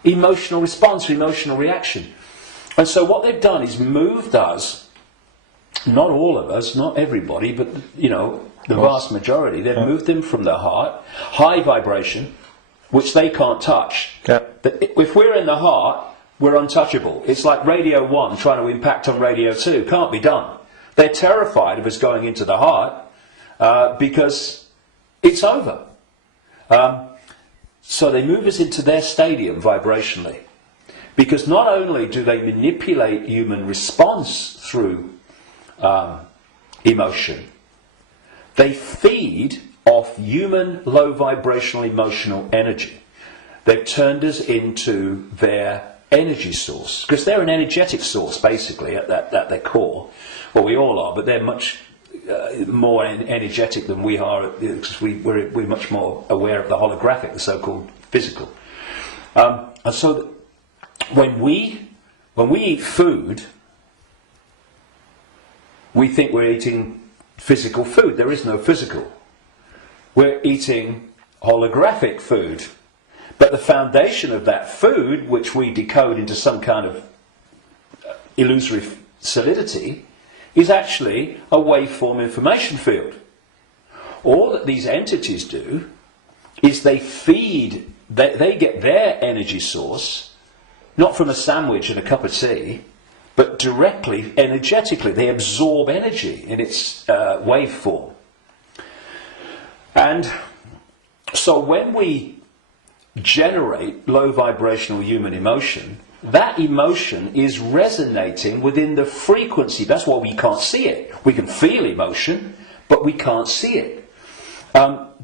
Emotional response, emotional reaction. And so what they've done is moved us. Not all of us, not everybody, but the vast majority. They've moved them from the heart, high vibration, which they can't touch. Yeah. If we're in the heart, we're untouchable. It's like Radio 1 trying to impact on Radio 2. Can't be done. They're terrified of us going into the heart because it's over. So they move us into their stadium vibrationally. Because not only do they manipulate human response through emotion, they feed off human low vibrational emotional energy. They've turned us into their energy source, because they're an energetic source basically at their core. Well, we all are, but they're much more energetic than we are, because we're much more aware of the holographic, the so-called physical. And so when we eat food, we think we're eating physical food. There is no physical. We're eating holographic food. But the foundation of that food, which we decode into some kind of illusory solidity, is actually a waveform information field. All that these entities do is they feed, they get their energy source, not from a sandwich and a cup of tea, but directly, energetically. They absorb energy in its waveform. And so when we generate low vibrational human emotion, that emotion is resonating within the frequency. That's why we can't see it. We can feel emotion, but we can't see it.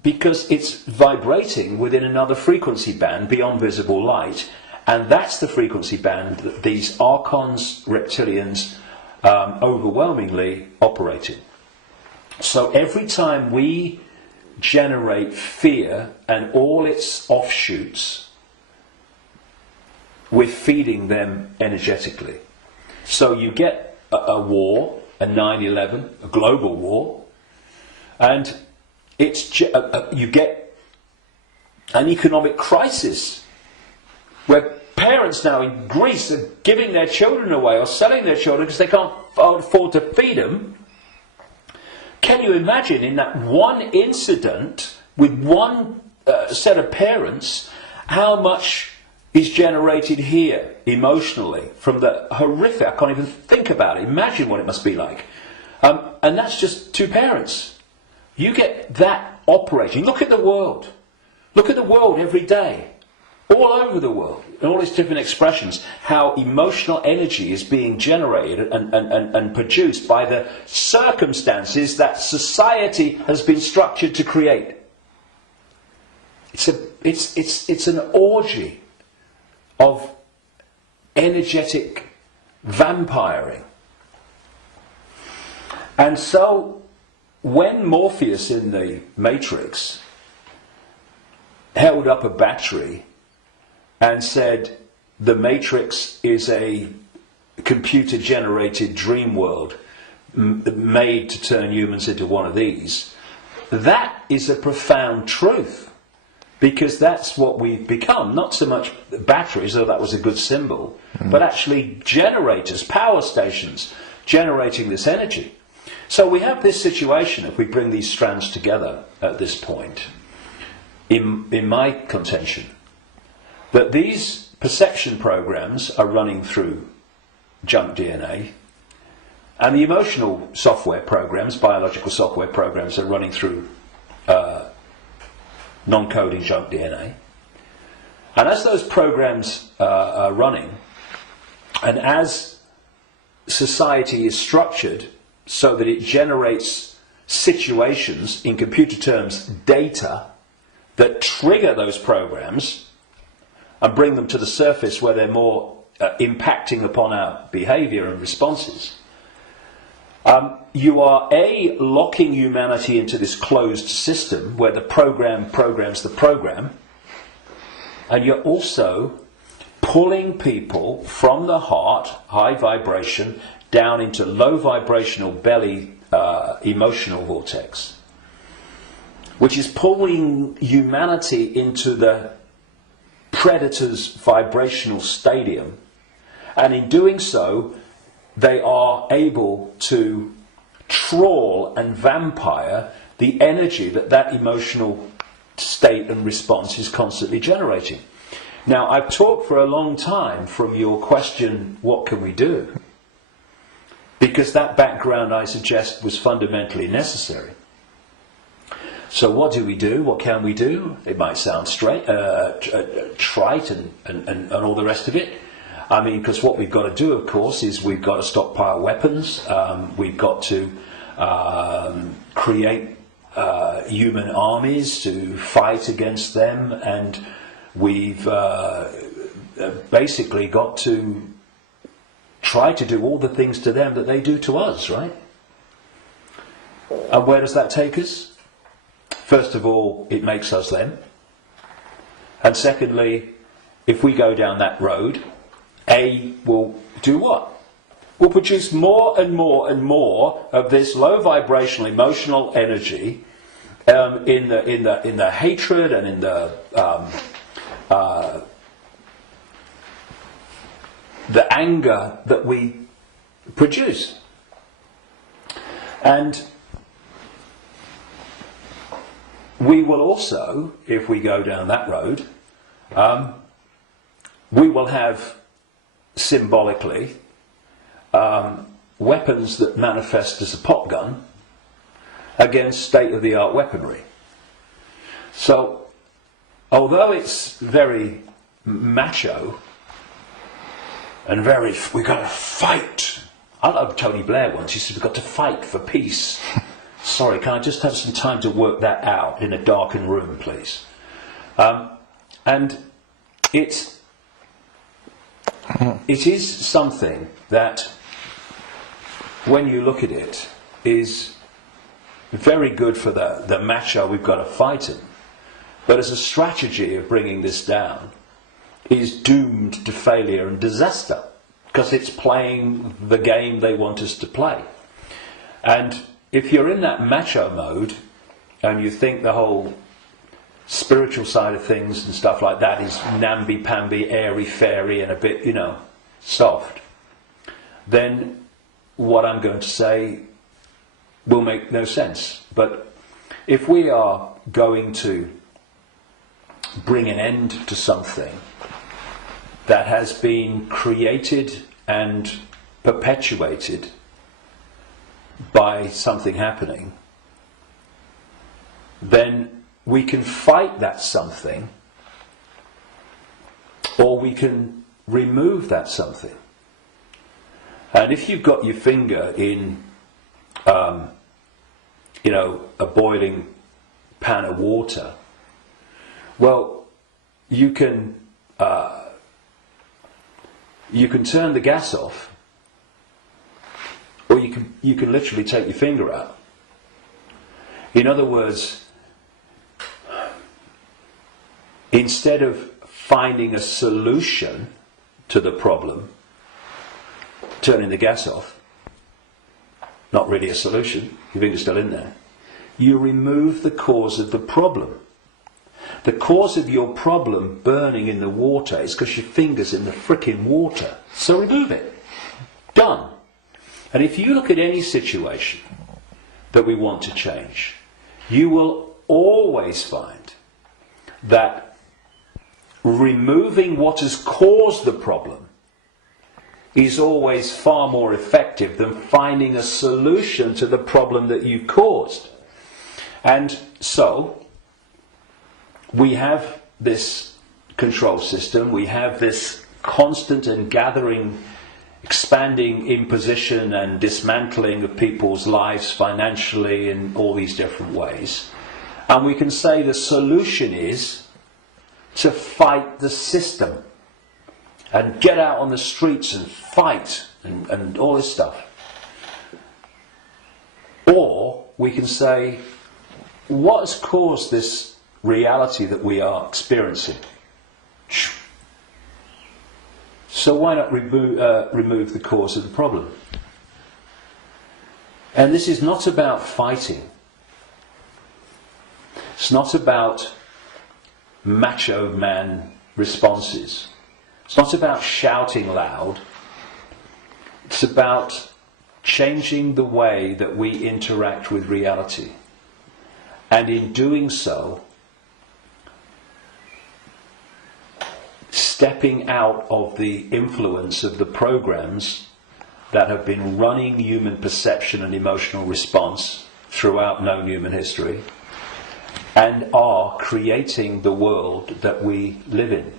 Because it's vibrating within another frequency band beyond visible light. And that's the frequency band that these archons, reptilians, overwhelmingly operate in. So every time we generate fear and all its offshoots, we're feeding them energetically. So you get a war, a 9/11, a global war, and you get an economic crisis where parents now in Greece are giving their children away or selling their children because they can't afford to feed them. Can you imagine in that one incident with one set of parents how much is generated here emotionally from the horrific? I can't even think about it. Imagine what it must be like. And that's just two parents. You get that operating. Look at the world. Look at the world every day. All over the world, in all its different expressions, how emotional energy is being generated and produced by the circumstances that society has been structured to create. It's an orgy of energetic vampiring. And so, when Morpheus in the Matrix held up a battery and said, the Matrix is a computer-generated dream world made to turn humans into one of these, that is a profound truth. Because that's what we've become. Not so much batteries, though that was a good symbol, but actually generators, power stations, generating this energy. So we have this situation, if we bring these strands together at this point, in my contention, that these perception programs are running through junk DNA, and the emotional software programs, biological software programs, are running through non-coding junk DNA. And as those programs are running, and as society is structured so that it generates situations, in computer terms, data, that trigger those programs and bring them to the surface where they're more impacting upon our behaviour and responses, you are locking humanity into this closed system where the program programs the program, and you're also pulling people from the heart, high vibration, down into low vibrational belly emotional vortex, which is pulling humanity into the predator's vibrational stadium, and in doing so they are able to trawl and vampire the energy that emotional state and response is constantly generating. Now, I've talked for a long time from your question, what can we do? Because that background, I suggest, was fundamentally necessary. So what do we do? What can we do? It might sound trite and all the rest of it. I mean, because what we've got to do, of course, is we've got to stockpile weapons. We've got to create human armies to fight against them, and we've basically got to try to do all the things to them that they do to us, right? And where does that take us? First of all, it makes us them. And secondly, if we go down that road, will do what? Will produce more and more and more of this low vibrational emotional energy in the hatred and in the anger that we produce. And we will also, if we go down that road, we will have symbolically weapons that manifest as a pop gun against state-of-the-art weaponry. So, although it's very macho and very, we've got to fight. I love Tony Blair once, he said, we've got to fight for peace. Sorry, can I just have some time to work that out in a darkened room, please? And it is something that, when you look at it, is very good for the macho we've got to fight him. But as a strategy of bringing this down, is doomed to failure and disaster, because it's playing the game they want us to play. And if you're in that macho mode, and you think the whole spiritual side of things and stuff like that is namby-pamby, airy-fairy and a bit, soft, then what I'm going to say will make no sense. But if we are going to bring an end to something that has been created and perpetuated by something happening, then we can fight that something, or we can remove that something. And if you've got your finger in, a boiling pan of water, well, you can turn the gas off, or you can literally take your finger out. In other words, instead of finding a solution to the problem, turning the gas off, not really a solution, your finger's still in there, you remove the cause of the problem. The cause of your problem burning in the water is because your finger's in the frickin' water. So remove it. Done. And if you look at any situation that we want to change, you will always find that removing what has caused the problem is always far more effective than finding a solution to the problem that you've caused. And so, we have this control system, we have this constant and gathering, expanding imposition and dismantling of people's lives financially in all these different ways. And we can say the solution is to fight the system and get out on the streets and fight and all this stuff. Or we can say, what has caused this reality that we are experiencing? So why not remove the cause of the problem? And this is not about fighting. It's not about macho man responses. It's not about shouting loud. It's about changing the way that we interact with reality. And in doing so, stepping out of the influence of the programs that have been running human perception and emotional response throughout known human history, and are creating the world that we live in.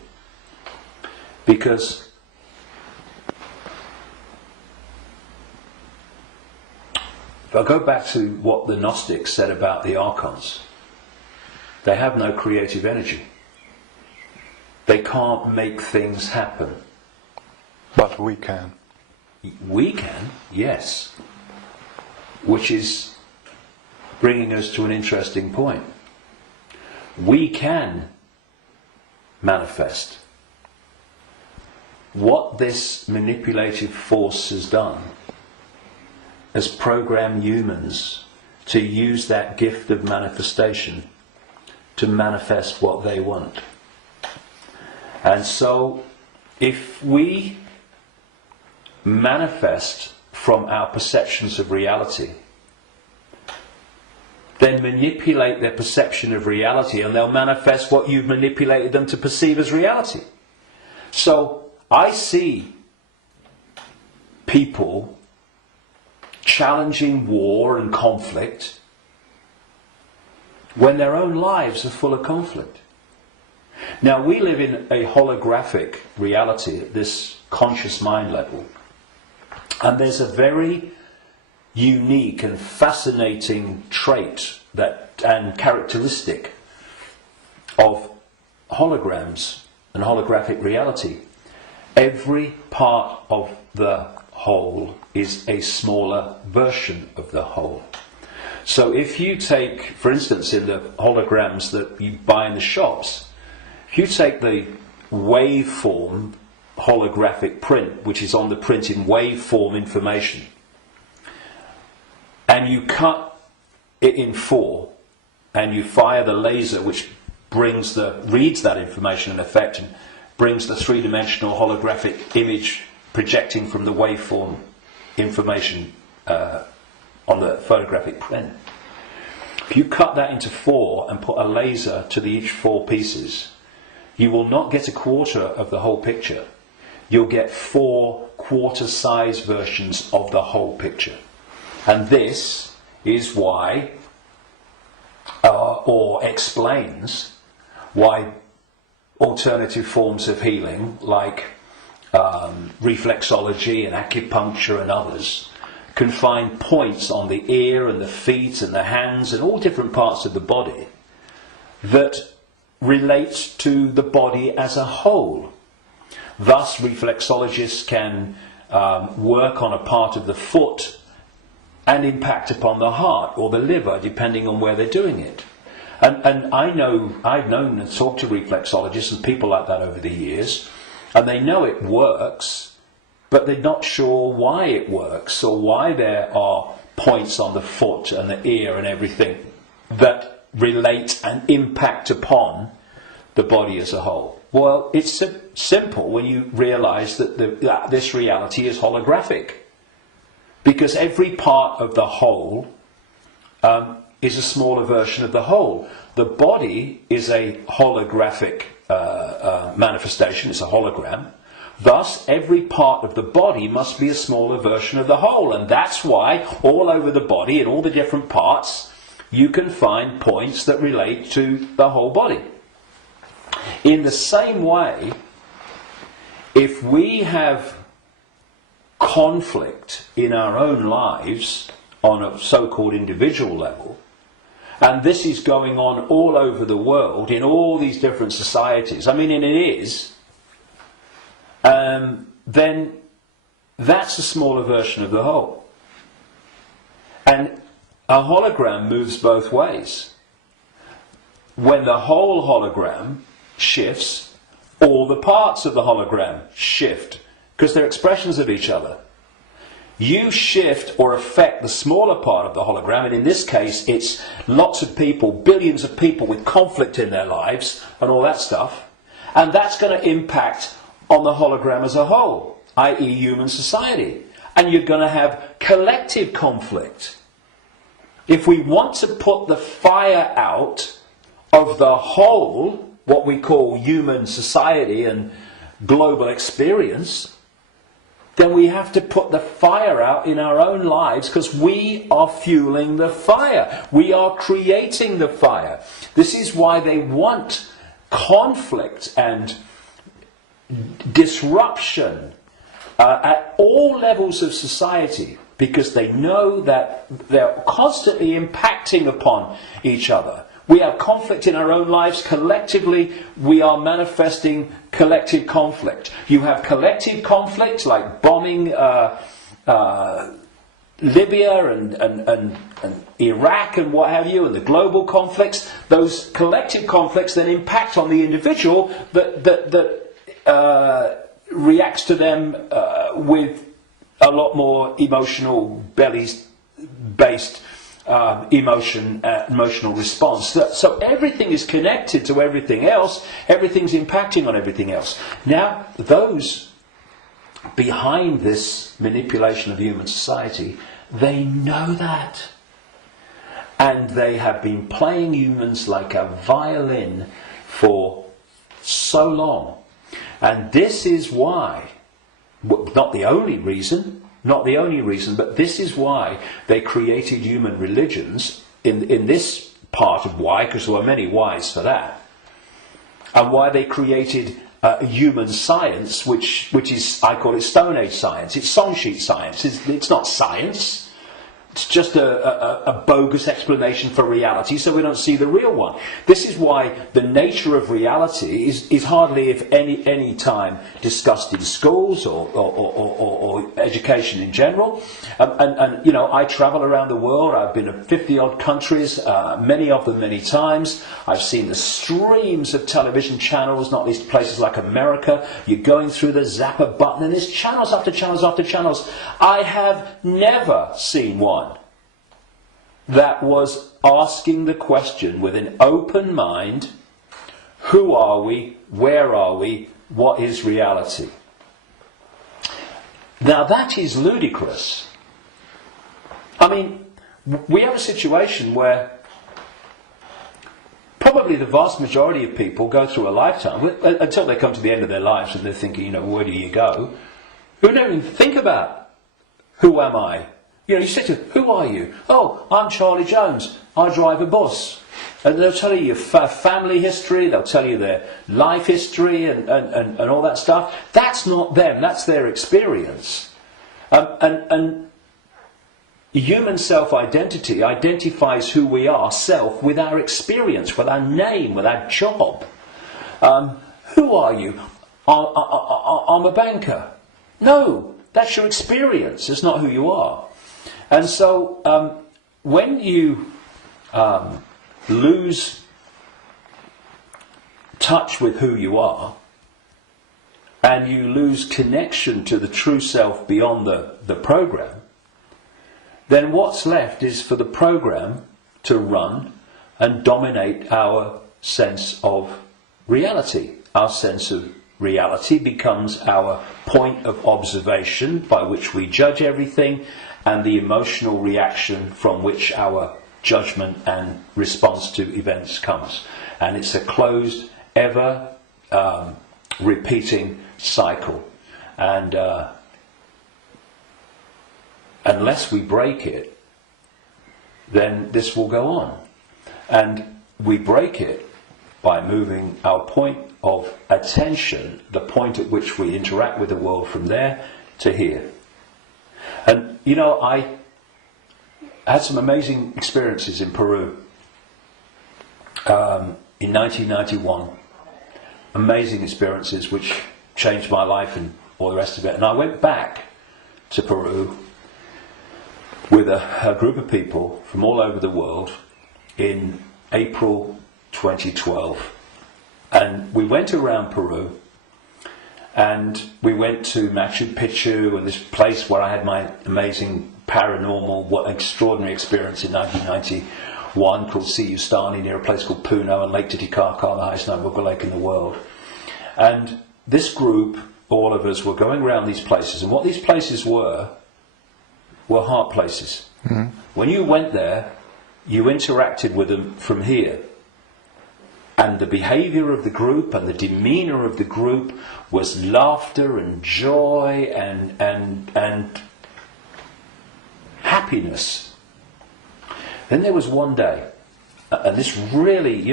Because if I go back to what the Gnostics said about the Archons, they have no creative energy. They can't make things happen. But we can. We can, yes. Which is bringing us to an interesting point. We can manifest. What this manipulative force has done has programmed humans to use that gift of manifestation to manifest what they want. And so, if we manifest from our perceptions of reality, then manipulate their perception of reality, and they'll manifest what you've manipulated them to perceive as reality. So, I see people challenging war and conflict when their own lives are full of conflict. Now, we live in a holographic reality at this conscious mind level, and there's a very unique and fascinating trait and characteristic of holograms and holographic reality. Every part of the whole is a smaller version of the whole. So if you take, for instance, in the holograms that you buy in the shops, if you take the waveform holographic print, which is on the print in waveform information, and you cut it in four, and you fire the laser which reads that information in effect and brings the three-dimensional holographic image projecting from the waveform information on the photographic print. If you cut that into 4 and put a laser to each 4 pieces, you will not get a quarter of the whole picture. You'll get 4 quarter-size versions of the whole picture. And this is why, or explains why alternative forms of healing, like reflexology and acupuncture and others, can find points on the ear and the feet and the hands and all different parts of the body that relate to the body as a whole. Thus, reflexologists can work on a part of the foot and impact upon the heart or the liver, depending on where they're doing it. And I've known and talked to reflexologists and people like that over the years, and they know it works, but they're not sure why it works or why there are points on the foot and the ear and everything that relate and impact upon the body as a whole. Well, it's simple when you realise that this reality is holographic, because every part of the whole is a smaller version of the whole. The body is a holographic manifestation, it's a hologram. Thus, every part of the body must be a smaller version of the whole, and that's why all over the body, in all the different parts, you can find points that relate to the whole body. In the same way, if we have conflict in our own lives on a so-called individual level, and this is going on all over the world in all these different societies, and it is, then that's a smaller version of the whole. And a hologram moves both ways. When the whole hologram shifts, all the parts of the hologram shift, because they're expressions of each other. You shift or affect the smaller part of the hologram, and in this case it's lots of people, billions of people with conflict in their lives and all that stuff, and that's going to impact on the hologram as a whole, i.e. human society. And you're going to have collective conflict. If we want to put the fire out of the whole, what we call human society and global experience, then we have to put the fire out in our own lives, because we are fueling the fire. We are creating the fire. This is why they want conflict and disruption at all levels of society, because they know that they're constantly impacting upon each other. We have conflict in our own lives. Collectively, we are manifesting collective conflict. You have collective conflict like bombing Libya and Iraq and what have you, and the global conflicts. Those collective conflicts then impact on the individual that reacts to them with a lot more emotional, belly-based emotional response. So everything is connected to everything else. Everything's impacting on everything else. Now, those behind this manipulation of human society, they know that. And they have been playing humans like a violin for so long. And this is why, not the only reason, but this is why they created human religions in this part of why, because there were many whys for that, and why they created human science, which is, I call it Stone Age science. It's song sheet science. It's not science. It's just a bogus explanation for reality, so we don't see the real one. This is why the nature of reality is hardly, if any time, discussed in schools or education in general. And I travel around the world. I've been to 50-odd countries, many of them many times. I've seen the streams of television channels, not least places like America. You're going through the zapper button, and there's channels after channels after channels. I have never seen one that was asking the question with an open mind, Who are we? Where are we? What is reality? Now that is ludicrous. I mean, we have a situation where probably the vast majority of people go through a lifetime, until they come to the end of their lives and they're thinking, where do you go? Who don't even think about, who am I? You say to them, who are you? Oh, I'm Charlie Jones. I drive a bus. And they'll tell you your family history, they'll tell you their life history and all that stuff. That's not them, that's their experience. And human self-identity identifies who we are, self, with our experience, with our name, with our job. Who are you? I'm a banker. No, that's your experience, it's not who you are. And so when you lose touch with who you are, and you lose connection to the true self beyond the program, then what's left is for the program to run and dominate our sense of reality. Our sense of reality becomes our point of observation by which we judge everything, and the emotional reaction from which our judgment and response to events comes. And it's a closed, ever repeating cycle. And unless we break it, then this will go on. And we break it by moving our point of attention, the point at which we interact with the world, from there to here. And I had some amazing experiences in Peru in 1991. Amazing experiences which changed my life and all the rest of it. And I went back to Peru with a group of people from all over the world in April 2012. And we went around Peru, and we went to Machu Picchu and this place where I had my amazing paranormal, extraordinary experience in 1991 called Siyustani, near a place called Puno, and Lake Titicaca, the highest navigable lake in the world. And this group, all of us, were going around these places, and what these places were heart places. Mm-hmm. When you went there, you interacted with them from here. And the behaviour of the group and the demeanour of the group was laughter and joy and happiness. Then there was one day, and this really,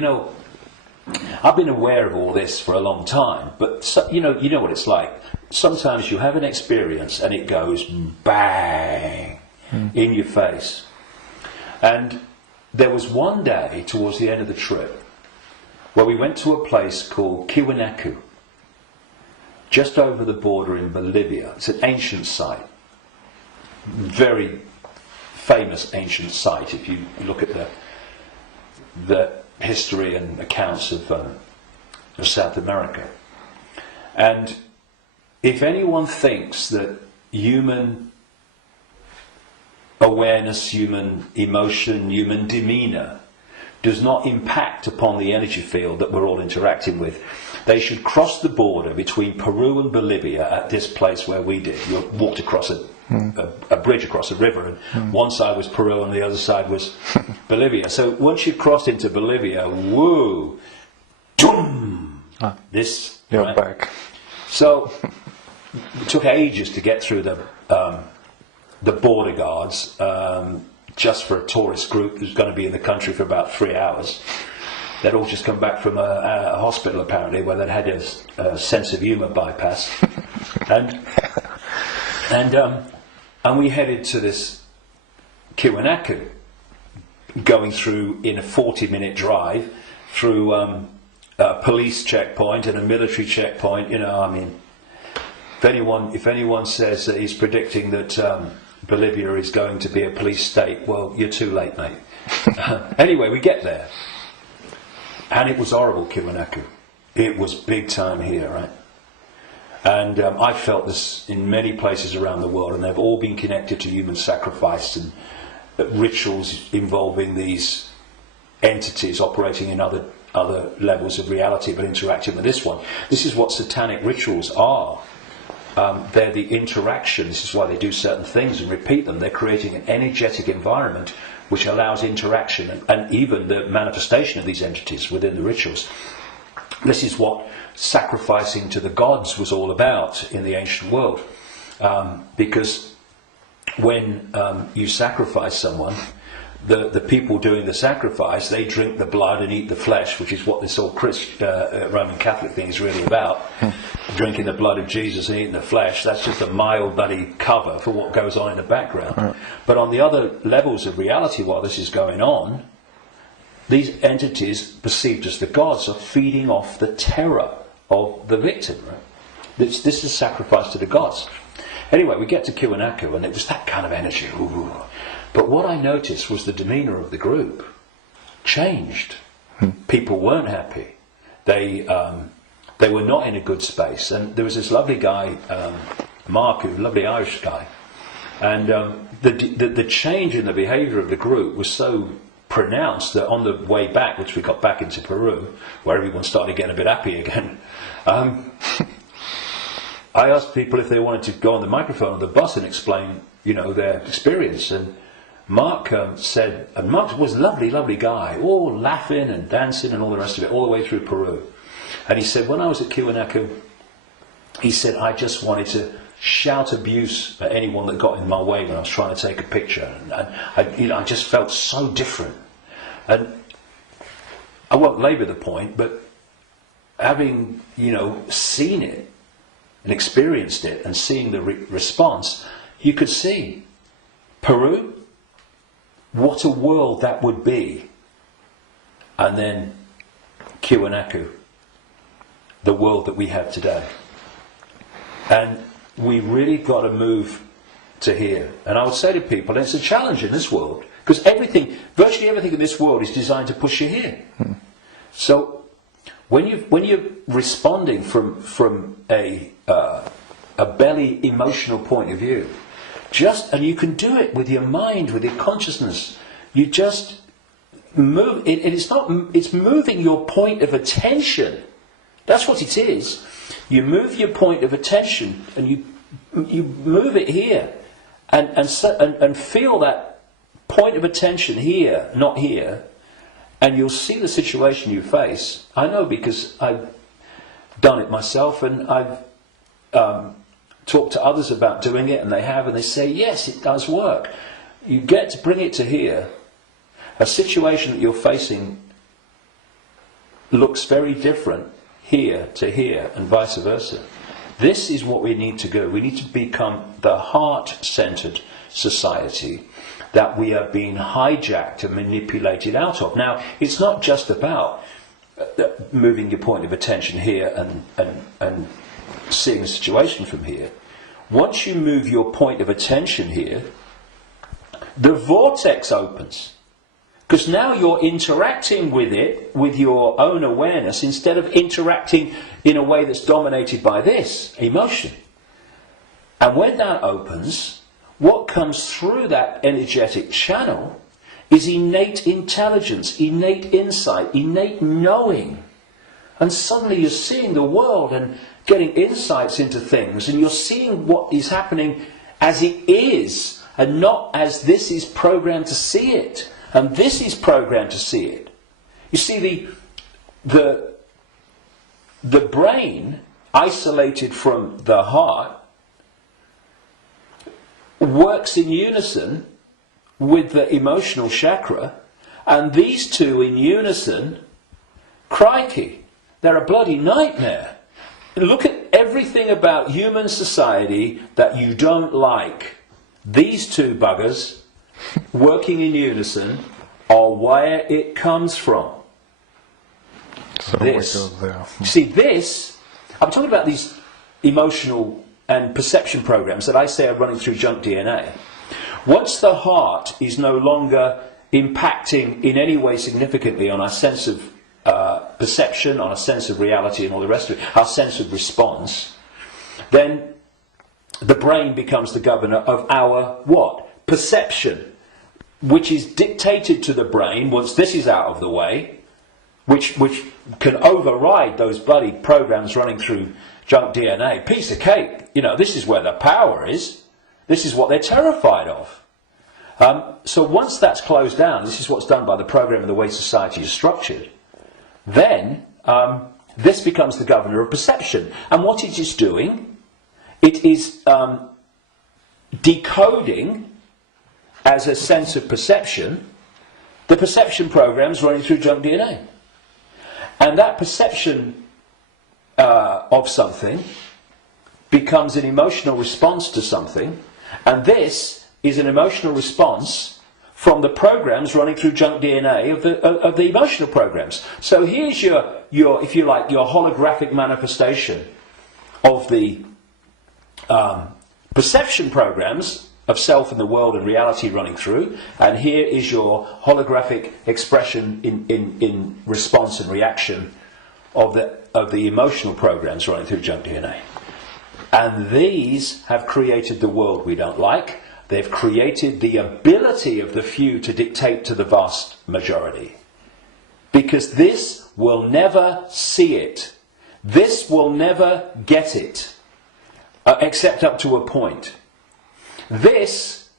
I've been aware of all this for a long time, but you know what it's like. Sometimes you have an experience and it goes bang in your face. And there was one day towards the end of the trip where we went to a place called Tiwanaku, just over the border in Bolivia. It's an ancient site, very famous ancient site if you look at the history and accounts of South America. And if anyone thinks that human awareness, human emotion, human demeanour does not impact upon the energy field that we're all interacting with, they should cross the border between Peru and Bolivia at this place where we did. You walked across a bridge across a river, and one side was Peru and the other side was Bolivia. So once you crossed into Bolivia, woo, doom, you're right? back. So it took ages to get through the border guards, just for a tourist group who's going to be in the country for about 3 hours. They'd all just come back from a hospital, apparently, where they'd had a sense of humour bypass. And we headed to this Tiwanaku, going through in a 40-minute drive through a police checkpoint and a military checkpoint. If anyone says that he's predicting that Bolivia is going to be a police state, well, you're too late, mate. Anyway, we get there, and it was horrible, Tiwanaku. It was big time here, right? And I felt this in many places around the world, and they've all been connected to human sacrifice and rituals involving these entities operating in other other levels of reality, but interacting with this one. This is what satanic rituals are. They're the interaction. This is why they do certain things and repeat them. They're creating an energetic environment which allows interaction and even the manifestation of these entities within the rituals. This is what sacrificing to the gods was all about in the ancient world. Because when you sacrifice someone, the people doing the sacrifice, they drink the blood and eat the flesh, which is what this whole Roman Catholic thing is really about. Drinking the blood of Jesus and eating the flesh, that's just a mild bloody cover for what goes on in the background. But on the other levels of reality, while this is going on, these entities, perceived as the gods, are feeding off the terror of the victim. Right? This is sacrifice to the gods. Anyway, we get to Kiwanaku, and it was that kind of energy. Ooh. But what I noticed was the demeanour of the group changed. People weren't happy. They were not in a good space. And there was this lovely guy, Mark, who's a lovely Irish guy. And the change in the behaviour of the group was so pronounced that on the way back, which we got back into Peru, where everyone started getting a bit happy again, I asked people if they wanted to go on the microphone on the bus and explain, their experience. And Mark said, and Mark was a lovely, lovely guy, all laughing and dancing and all the rest of it, all the way through Peru. And he said, when I was at Kiwanaku, he said, I just wanted to shout abuse at anyone that got in my way when I was trying to take a picture. And I just felt so different. And I won't labour the point, but having, seen it and experienced it and seeing the response, you could see Peru, what a world that would be. And then Kiwanaku, the world that we have today. And we really got to move to here. And I would say to people, it's a challenge in this world, because virtually everything in this world is designed to push you here. So when you're responding from a belly emotional point of view, and you can do it with your mind, with your consciousness, you just move. It's moving your point of attention. That's what it is. You move your point of attention, and you move it here, and feel that point of attention here, not here, and you'll see the situation you face. I know because I've done it myself, and I've talked to others about doing it, and they say, yes, it does work. You get to bring it to here. A situation that you're facing looks very different here to here, and vice versa. This is what we need to go. We need to become the heart-centered society that we are being hijacked and manipulated out of. Now, it's not just about moving your point of attention here and seeing the situation from here. Once you move your point of attention here, the vortex opens. Because now you're interacting with it with your own awareness instead of interacting in a way that's dominated by this emotion. And when that opens, what comes through that energetic channel is innate intelligence, innate insight, innate knowing. And suddenly you're seeing the world and getting insights into things, and you're seeing what is happening as it is, and not as this is programmed to see it. And this is programmed to see it. You see, the brain, isolated from the heart, works in unison with the emotional chakra, and these two in unison, crikey, they're a bloody nightmare. Look at everything about human society that you don't like. These two buggers working in unison are where it comes from. So this. we go there. See, this, I'm talking about these emotional and perception programs that I say are running through junk DNA. Once the heart is no longer impacting in any way significantly on our sense of perception, on our sense of reality and all the rest of it, our sense of response, then the brain becomes the governor of our what? Perception, which is dictated to the brain once this is out of the way, which can override those bloody programs running through junk DNA. Piece of cake. You know, this is where the power is. This is what they're terrified of. So once that's closed down, this is what's done by the program and the way society is structured, then this becomes the governor of perception. And what it is doing, it is decoding as a sense of perception the perception programs running through junk DNA. And that perception of something becomes an emotional response to something, and this is an emotional response from the programs running through junk DNA of the emotional programs. So here's your, if you like, your holographic manifestation of the perception programs of self and the world and reality running through, and here is your holographic expression in response and reaction of the emotional programs running through junk DNA. And these have created the world we don't like. They've created the ability of the few to dictate to the vast majority. Because this will never see it. This will never get it. Except up to a point. This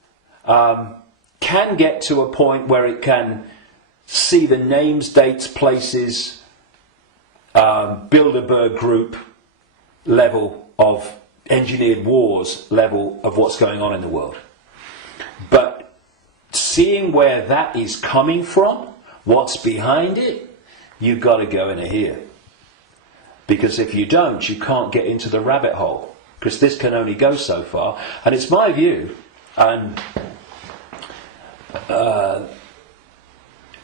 can get to a point where it can see the names, dates, places, Bilderberg group level of engineered wars level of what's going on in the world. But seeing where that is coming from, what's behind it, you've got to go in here. Because if you don't, you can't get into the rabbit hole. Because this can only go so far. And it's my view, and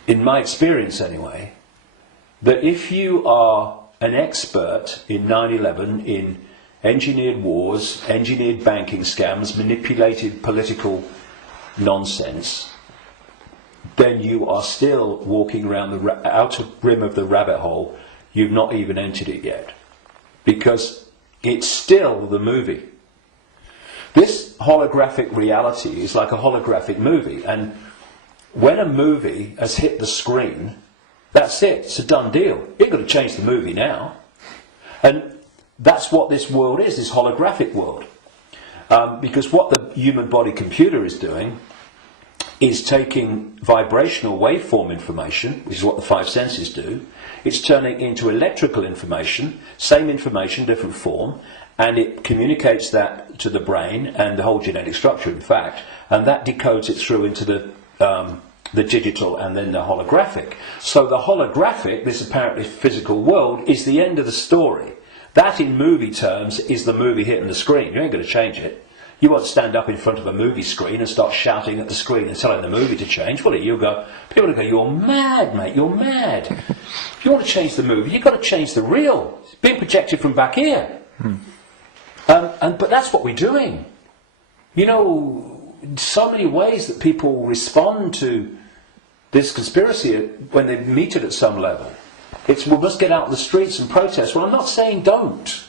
in my experience anyway, that if you are an expert in 9/11, in engineered wars, engineered banking scams, manipulated political nonsense, then you are still walking around the outer rim of the rabbit hole. You've not even entered it yet. Because it's still the movie. This holographic reality is like a holographic movie, and when a movie has hit the screen, that's it, it's a done deal. You've got to change the movie now. And that's what this world is, this holographic world. Because what the human body computer is doing is taking vibrational waveform information, which is what the five senses do. It's turning into electrical information, same information, different form, and it communicates that to the brain and the whole genetic structure, in fact, and that decodes it through into the digital and then the holographic. So the holographic, this apparently physical world, is the end of the story. That, in movie terms, is the movie hitting the screen. You ain't going to change it. You won't stand up in front of a movie screen and start shouting at the screen and telling the movie to change, will it? People will go, you're mad, mate, you're mad. If you want to change the movie, you've got to change the reel. It's being projected from back here. But that's what we're doing. You know, so many ways that people respond to this conspiracy when they meet it at some level. It's, we must get out in the streets and protest. Well, I'm not saying don't.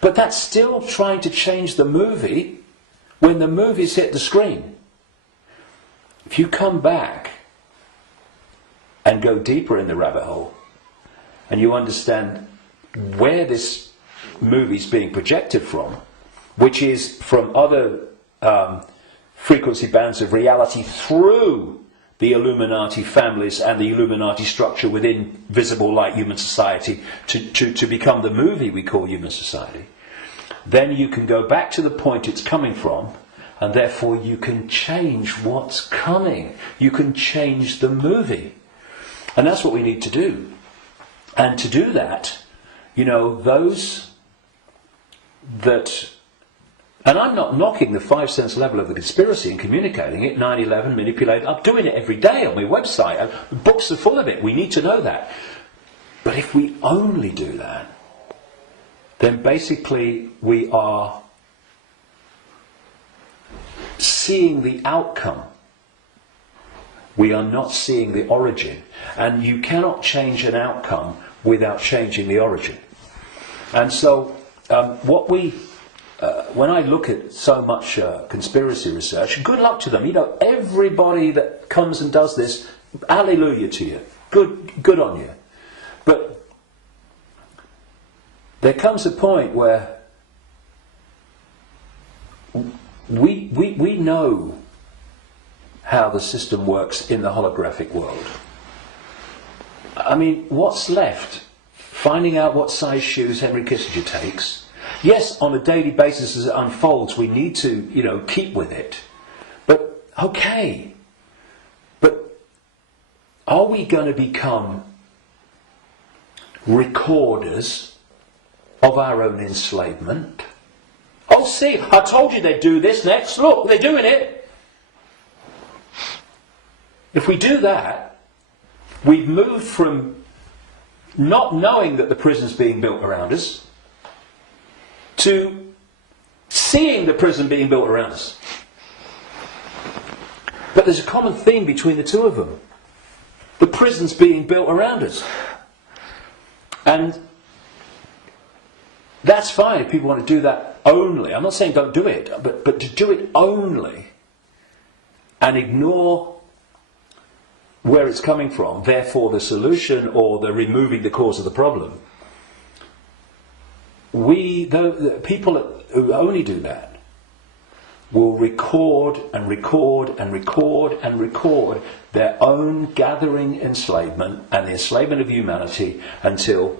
But that's still trying to change the movie when the movie's hit the screen. If you come back and go deeper in the rabbit hole, and you understand where this movie's being projected from, which is from other frequency bands of reality through the Illuminati families and the Illuminati structure within visible light human society to become the movie we call human society, then you can go back to the point it's coming from, and therefore you can change what's coming. You can change the movie. And that's what we need to do. And to do that, you know, those that... And I'm not knocking the five sense level of the conspiracy and communicating it, 9/11, manipulating. I'm doing it every day on my website. Books are full of it. We need to know that. But if we only do that, then basically we are seeing the outcome. We are not seeing the origin. And you cannot change an outcome without changing the origin. And so when I look at so much conspiracy research, good luck to them. You know, everybody that comes and does this, hallelujah to you. good on you. But there comes a point where we know how the system works in the holographic world. I mean, what's left? Finding out what size shoes Henry Kissinger takes. Yes, on a daily basis as it unfolds, we need to, keep with it. But, okay. But are we going to become recorders of our own enslavement? Oh, see, I told you they'd do this next. Look, they're doing it. If we do that, we've moved from not knowing that the prison's being built around us to seeing the prison being built around us. But there's a common theme between the two of them. The prison's being built around us. And that's fine if people want to do that only. I'm not saying don't do it, but to do it only and ignore where it's coming from, therefore the solution or the removing the cause of the problem. The people who only do that will record and record and record and record their own gathering enslavement and the enslavement of humanity until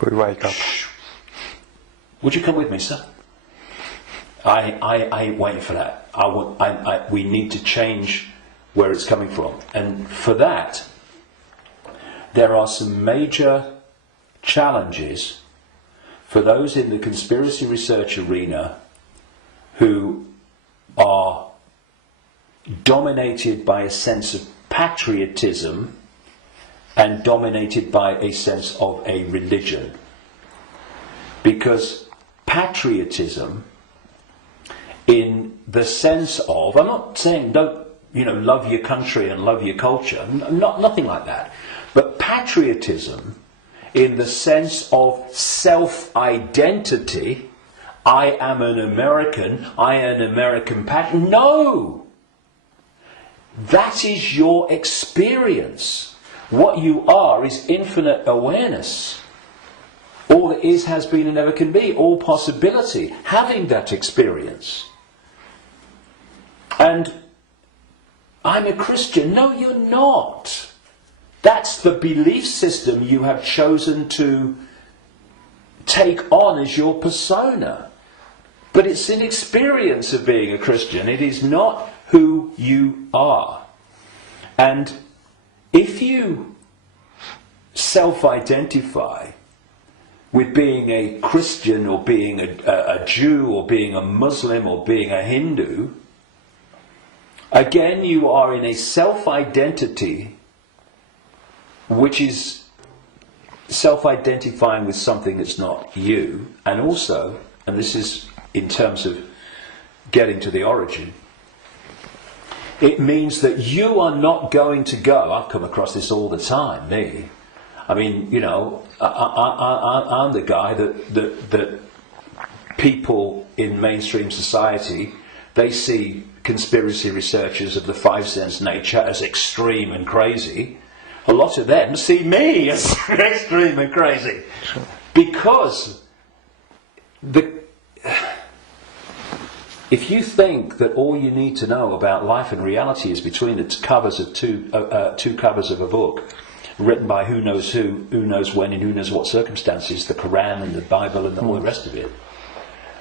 we wake up. Would you come with me, sir? I ain't waiting for that. We need to change where it's coming from. And for that, there are some major challenges for those in the conspiracy research arena who are dominated by a sense of patriotism and dominated by a sense of a religion. Because patriotism, in the sense of, I'm not saying don't, love your country and love your culture, nothing like that. But patriotism, in the sense of self-identity, I am an American, I am an American patriot. No! That is your experience. What you are is infinite awareness. All that is, has been, and never can be. All possibility. Having that experience. And I'm a Christian. No, you're not. That's the belief system you have chosen to take on as your persona. But it's an experience of being a Christian. It is not who you are. And if you self-identify with being a Christian or being a Jew or being a Muslim or being a Hindu, again you are in a self-identity which is self-identifying with something that's not you. And also, and this is in terms of getting to the origin, it means that you are not going to go, I've come across this all the time, me. I mean, I'm the guy that people in mainstream society, they see conspiracy researchers of the five sense nature as extreme and crazy. A lot of them see me as extreme and crazy. Because if you think that all you need to know about life and reality is between the covers of two covers of a book, written by who knows when, and who knows what circumstances, the Quran and the Bible and all the rest of it,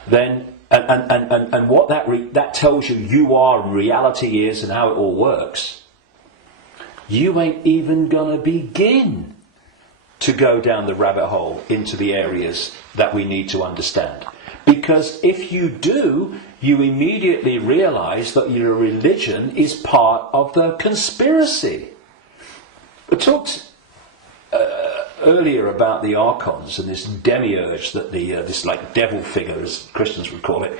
then and what that tells you are, reality is, and how it all works, you ain't even gonna begin to go down the rabbit hole into the areas that we need to understand. Because if you do, you immediately realise that your religion is part of the conspiracy. I talked earlier about the Archons and this demiurge that this like devil figure, as Christians would call it,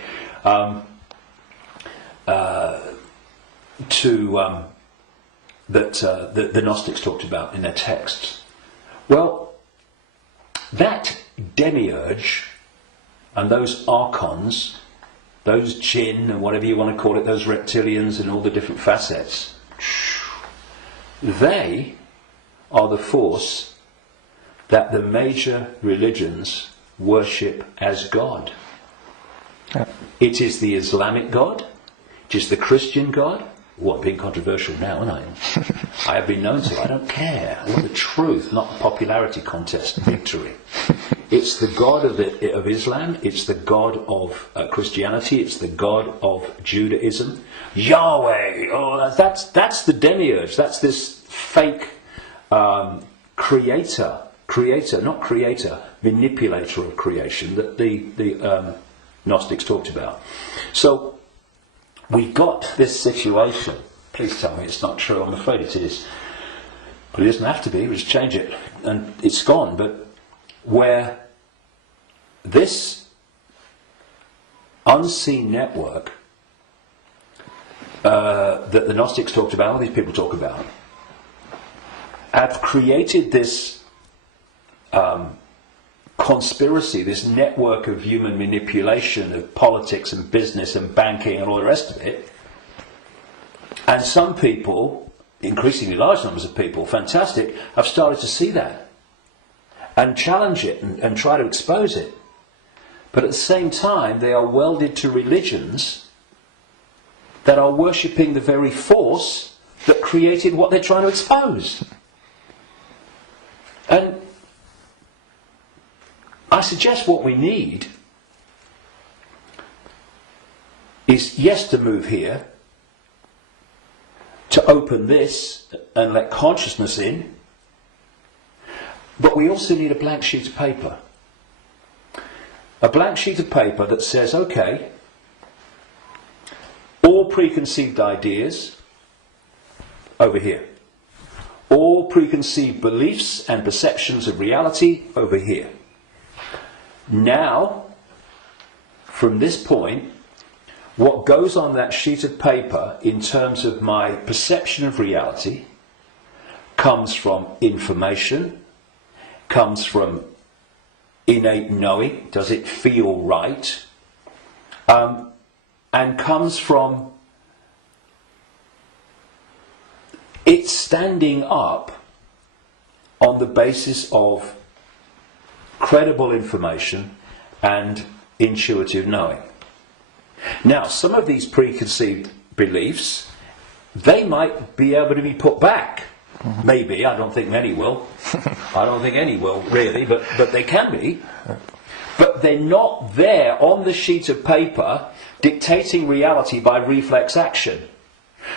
that the Gnostics talked about in their texts. Well, that demiurge and those Archons, those djinn and whatever you want to call it, those reptilians and all the different facets, They are the force that the major religions worship as God. Yeah. It is the Islamic God, it is the Christian God. Well, I'm being controversial now, aren't I? I have been known to. I don't care. I want the truth, not the popularity contest victory. It's the God of Islam, it's the God of Christianity, it's the God of Judaism. Yahweh, that's the demiurge, that's this fake manipulator of creation that the Gnostics talked about. So we've got this situation. Please tell me it's not true. I'm afraid it is. But it doesn't have to be. We just change it. And it's gone. But where this unseen network that the Gnostics talked about, all these people talk about, have created this conspiracy, this network of human manipulation of politics and business and banking and all the rest of it. And some people, increasingly large numbers of people, fantastic, have started to see that and challenge it and try to expose it. But at the same time, they are welded to religions that are worshipping the very force that created what they're trying to expose. And I suggest what we need is, yes, to move here, to open this and let consciousness in, but we also need a blank sheet of paper. A blank sheet of paper that says, okay, all preconceived ideas over here. All preconceived beliefs and perceptions of reality over here. Now, from this point, what goes on that sheet of paper in terms of my perception of reality comes from information, comes from innate knowing, does it feel right, and comes from it standing up on the basis of credible information and intuitive knowing. Now, some of these preconceived beliefs, they might be able to be put back. Maybe, I don't think many will. I don't think any will, really, but they can be. But they're not there on the sheet of paper dictating reality by reflex action.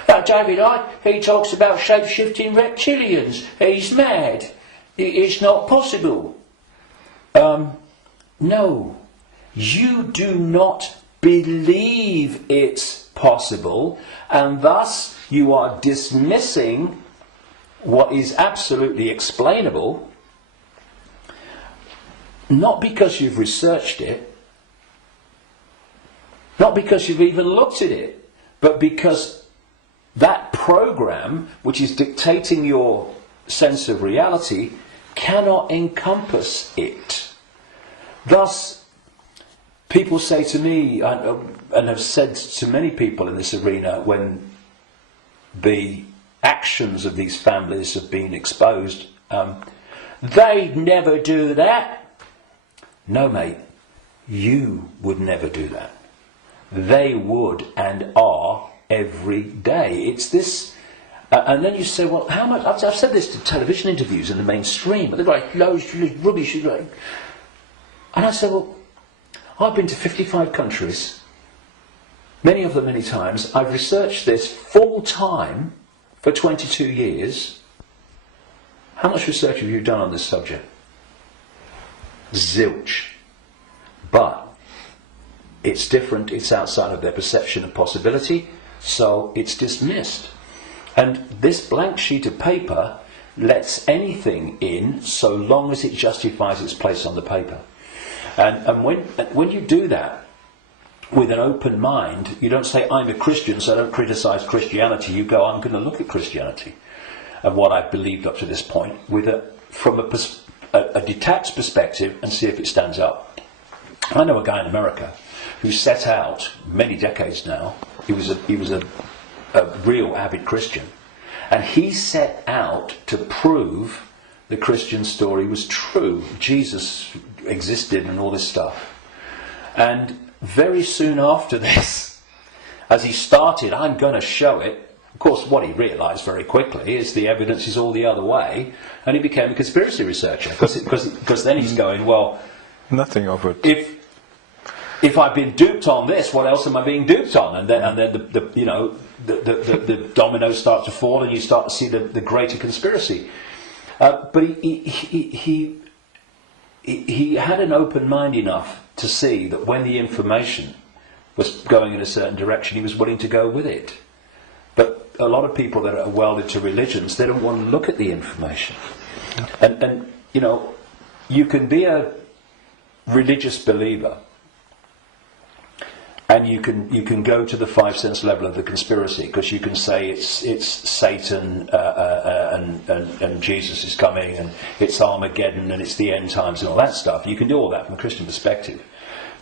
That David Icke, he talks about shape-shifting reptilians. He's mad. It's not possible. No, you do not believe it's possible, and thus you are dismissing what is absolutely explainable, not because you've researched it, not because you've even looked at it, but because that program, which is dictating your sense of reality, cannot encompass it. Thus, people say to me, and have said to many people in this arena, when the actions of these families have been exposed, they'd never do that. No, mate, you would never do that. They would and are every day. It's this, and then you say, well, how much? I've said this to television interviews in the mainstream, but they're like, loads of rubbish. And I said, well, I've been to 55 countries, many of them many times. I've researched this full time for 22 years. How much research have you done on this subject? Zilch. But it's different, it's outside of their perception of possibility, so it's dismissed. And this blank sheet of paper lets anything in so long as it justifies its place on the paper. And when you do that with an open mind, you don't say, I'm a Christian, so I don't criticise Christianity. You go, I'm going to look at Christianity and what I've believed up to this point from a detached perspective and see if it stands up. I know a guy in America who set out many decades now. He was a real avid Christian, And he set out to prove the Christian story was true. Jesus existed and all this stuff. And very soon after this, as he started, I'm going to show it. Of course, what he realised very quickly is the evidence is all the other way, and he became a conspiracy researcher. Because then he's going, well, nothing of it. If I've been duped on this, what else am I being duped on? And then the dominoes start to fall, and you start to see the greater conspiracy. But he had an open mind enough to see that when the information was going in a certain direction, he was willing to go with it. But a lot of people that are welded to religions, they don't want to look at the information. And you can be a religious believer, and you can go to the 5 sense level of the conspiracy, because you can say it's Satan and Jesus is coming, and it's Armageddon, and it's the end times and all that stuff. You can do all that from a Christian perspective,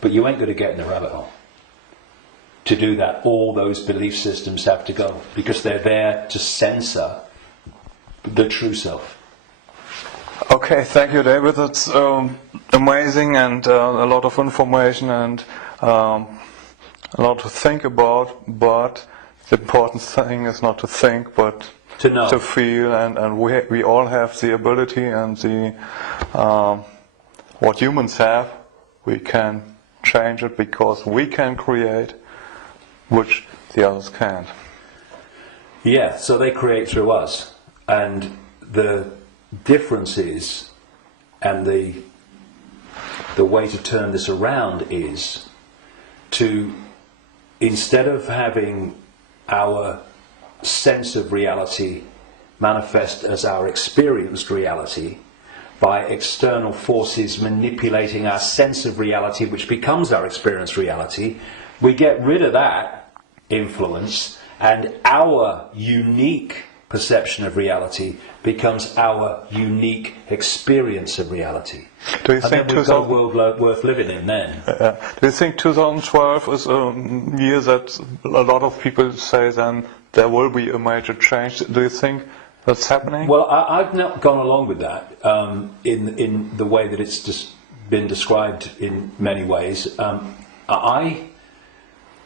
but you ain't going to get in the rabbit hole. To do that, all those belief systems have to go, because they're there to censor the true self. Okay, thank you, David. That's amazing, and a lot of information, and a lot to think about. But the important thing is not to think, but to know, to feel, and we all have the ability and the what humans have. We can change it because we can create, which the others can't. Yeah, so they create through us, and the difference is, and the way to turn this around is to, instead of having our sense of reality manifest as our experienced reality by external forces manipulating our sense of reality, which becomes our experienced reality, we get rid of that influence, and our unique perception of reality becomes our unique experience of reality. Do you think we've got a world worth living in then? Do you think 2012 is a year that a lot of people say then there will be a major change? Do you think that's happening? Well, I've not gone along with that in the way that it's just been described in many ways. I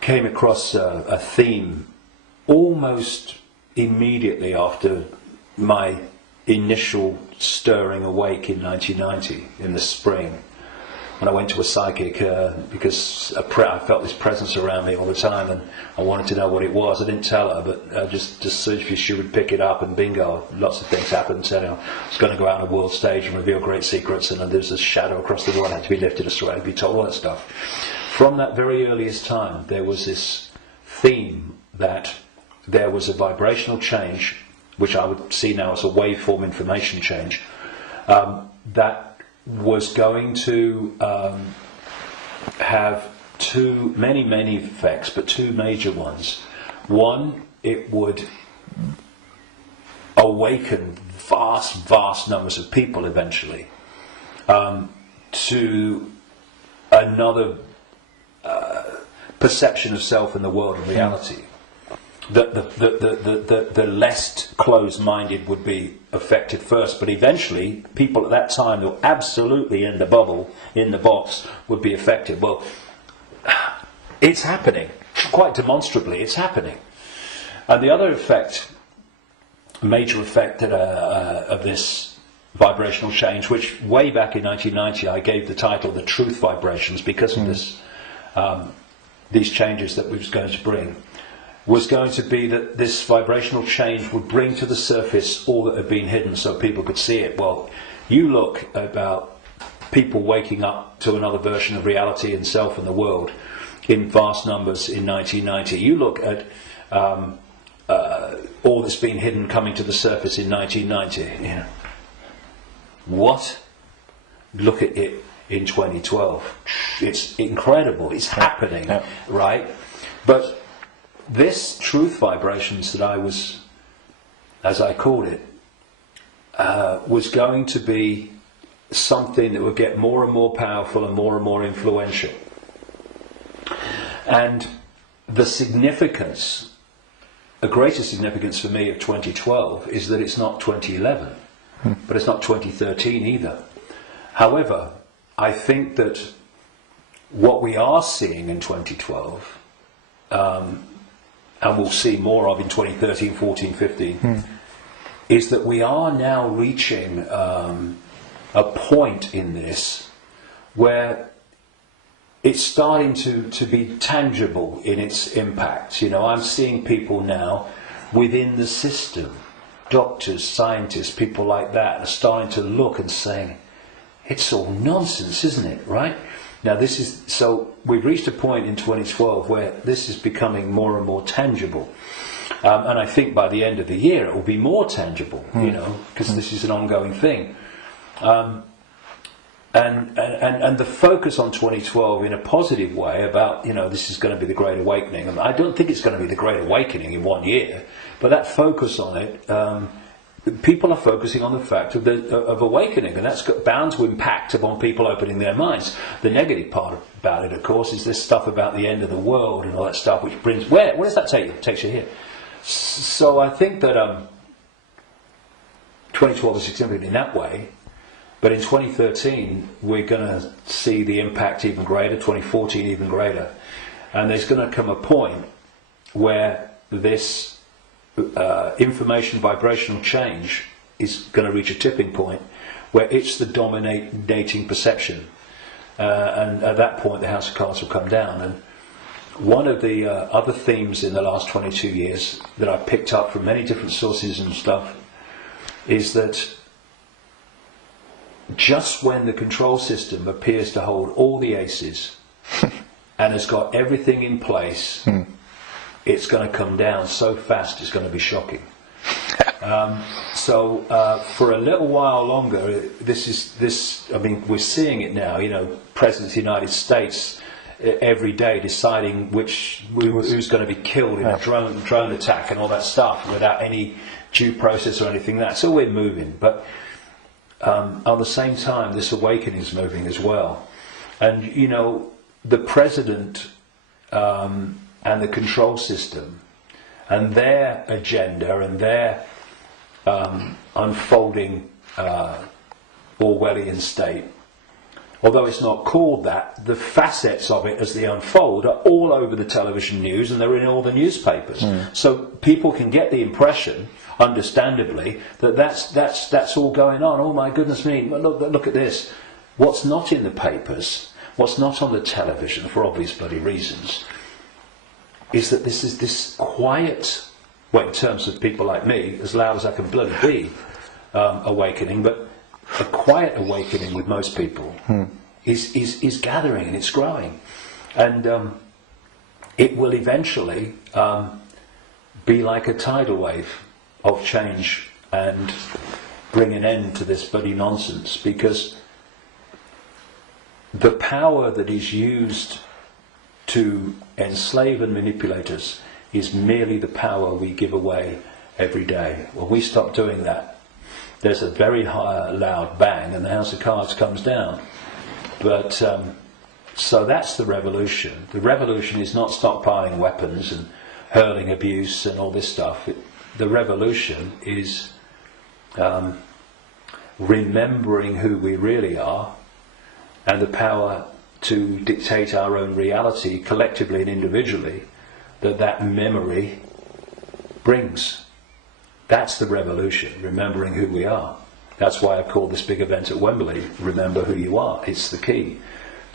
came across a theme almost immediately after my initial stirring awake in 1990, in the spring, when I went to a psychic because I felt this presence around me all the time, and I wanted to know what it was. I didn't tell her, but just she would pick it up, and bingo, lots of things happened. So, I was going to go out on a world stage and reveal great secrets, and there's this shadow across the world had to be lifted, a had to be told, all that stuff. From that very earliest time, there was this theme that there was a vibrational change, which I would see now as a waveform information change, that was going to have many effects, but two major ones. One, it would awaken vast numbers of people eventually to another perception of self in the world and reality. The less closed-minded would be affected first, but eventually people at that time who were absolutely in the bubble, in the box, would be affected. Well, it's happening, quite demonstrably, it's happening. And the other effect, major effect of this vibrational change, which way back in 1990 I gave the title The Truth Vibrations because of this, these changes that we was going to bring, was going to be that this vibrational change would bring to the surface all that had been hidden so people could see it. Well, you look about people waking up to another version of reality and self and the world in vast numbers in 1990. You look at all that's been hidden coming to the surface in 1990. What? Look at it in 2012. It's incredible. It's happening, right? But this truth vibrations that I was, as I called it, was going to be something that would get more and more powerful and more influential. And the significance the greater significance for me of 2012 is that it's not 2011, but it's not 2013 either. However, I think that what we are seeing in 2012, and we'll see more of in 2013, 14, 15, is that we are now reaching a point in this where it's starting to be tangible in its impact. You know, I'm seeing people now within the system, doctors, scientists, people like that, are starting to look and saying, it's all nonsense, isn't it, right? Now so we've reached a point in 2012 where this is becoming more and more tangible. And I think by the end of the year it will be more tangible, you know, because this is an ongoing thing. And the focus on 2012 in a positive way about, you know, this is going to be the Great Awakening. And I don't think it's going to be the Great Awakening in 1 year, but that focus on it, people are focusing on the fact of awakening, and that's bound to impact upon people opening their minds. The negative part about it, of course, is this stuff about the end of the world and all that stuff, which brings, where does that take you? It takes you here. So I think that 2012 is significant in that way. But in 2013, we're going to see the impact even greater, 2014 even greater. And there's going to come a point where this information vibrational change is going to reach a tipping point where it's the dominating perception. And at that point, the House of Cards will come down. And one of the other themes in the last 22 years that I've picked up from many different sources and stuff is that just when the control system appears to hold all the aces and has got everything in place, it's going to come down so fast it's going to be shocking. So for a little while longer, I mean, we're seeing it now, you know, President of the United States every day deciding who's going to be killed in a drone attack and all that stuff without any due process or anything like that. So we're moving, but at the same time, this awakening is moving as well. And, you know, the president and the control system and their agenda and their unfolding Orwellian state, although it's not called that, the facets of it as they unfold are all over the television news and they're in all the newspapers. So people can get the impression, understandably, that that's all going on. Oh my goodness me, look at this. What's not in the papers, what's not on the television, for obvious bloody reasons, is that this is this quiet, well, in terms of people like me, as loud as I can bloody be, awakening, but a quiet awakening with most people is gathering and it's growing. And it will eventually be like a tidal wave of change and bring an end to this bloody nonsense, because the power that is used to enslave and manipulate us is merely the power we give away every day. When we stop doing that, there's a very high, loud bang and the House of Cards comes down. But so that's the revolution. The revolution is not stockpiling weapons and hurling abuse and all this stuff. The revolution is remembering who we really are and the power to dictate our own reality collectively and individually that memory brings. That's the revolution, remembering who we are. That's why I called this big event at Wembley, Remember Who You Are. It's the key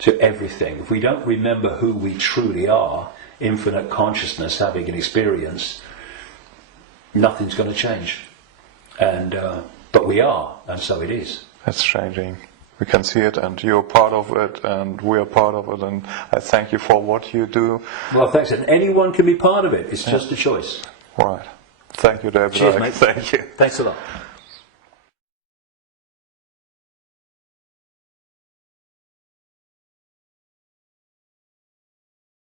to everything. If we don't remember who we truly are, infinite consciousness having an experience, nothing's going to change. And but we are, and so it is. It's changing. We can see it, and you're part of it, and we are part of it, and I thank you for what you do. Well, thanks. And anyone can be part of it. It's just a choice. Right. Thank you, David. Cheers, mate. Thank you. Thanks a lot.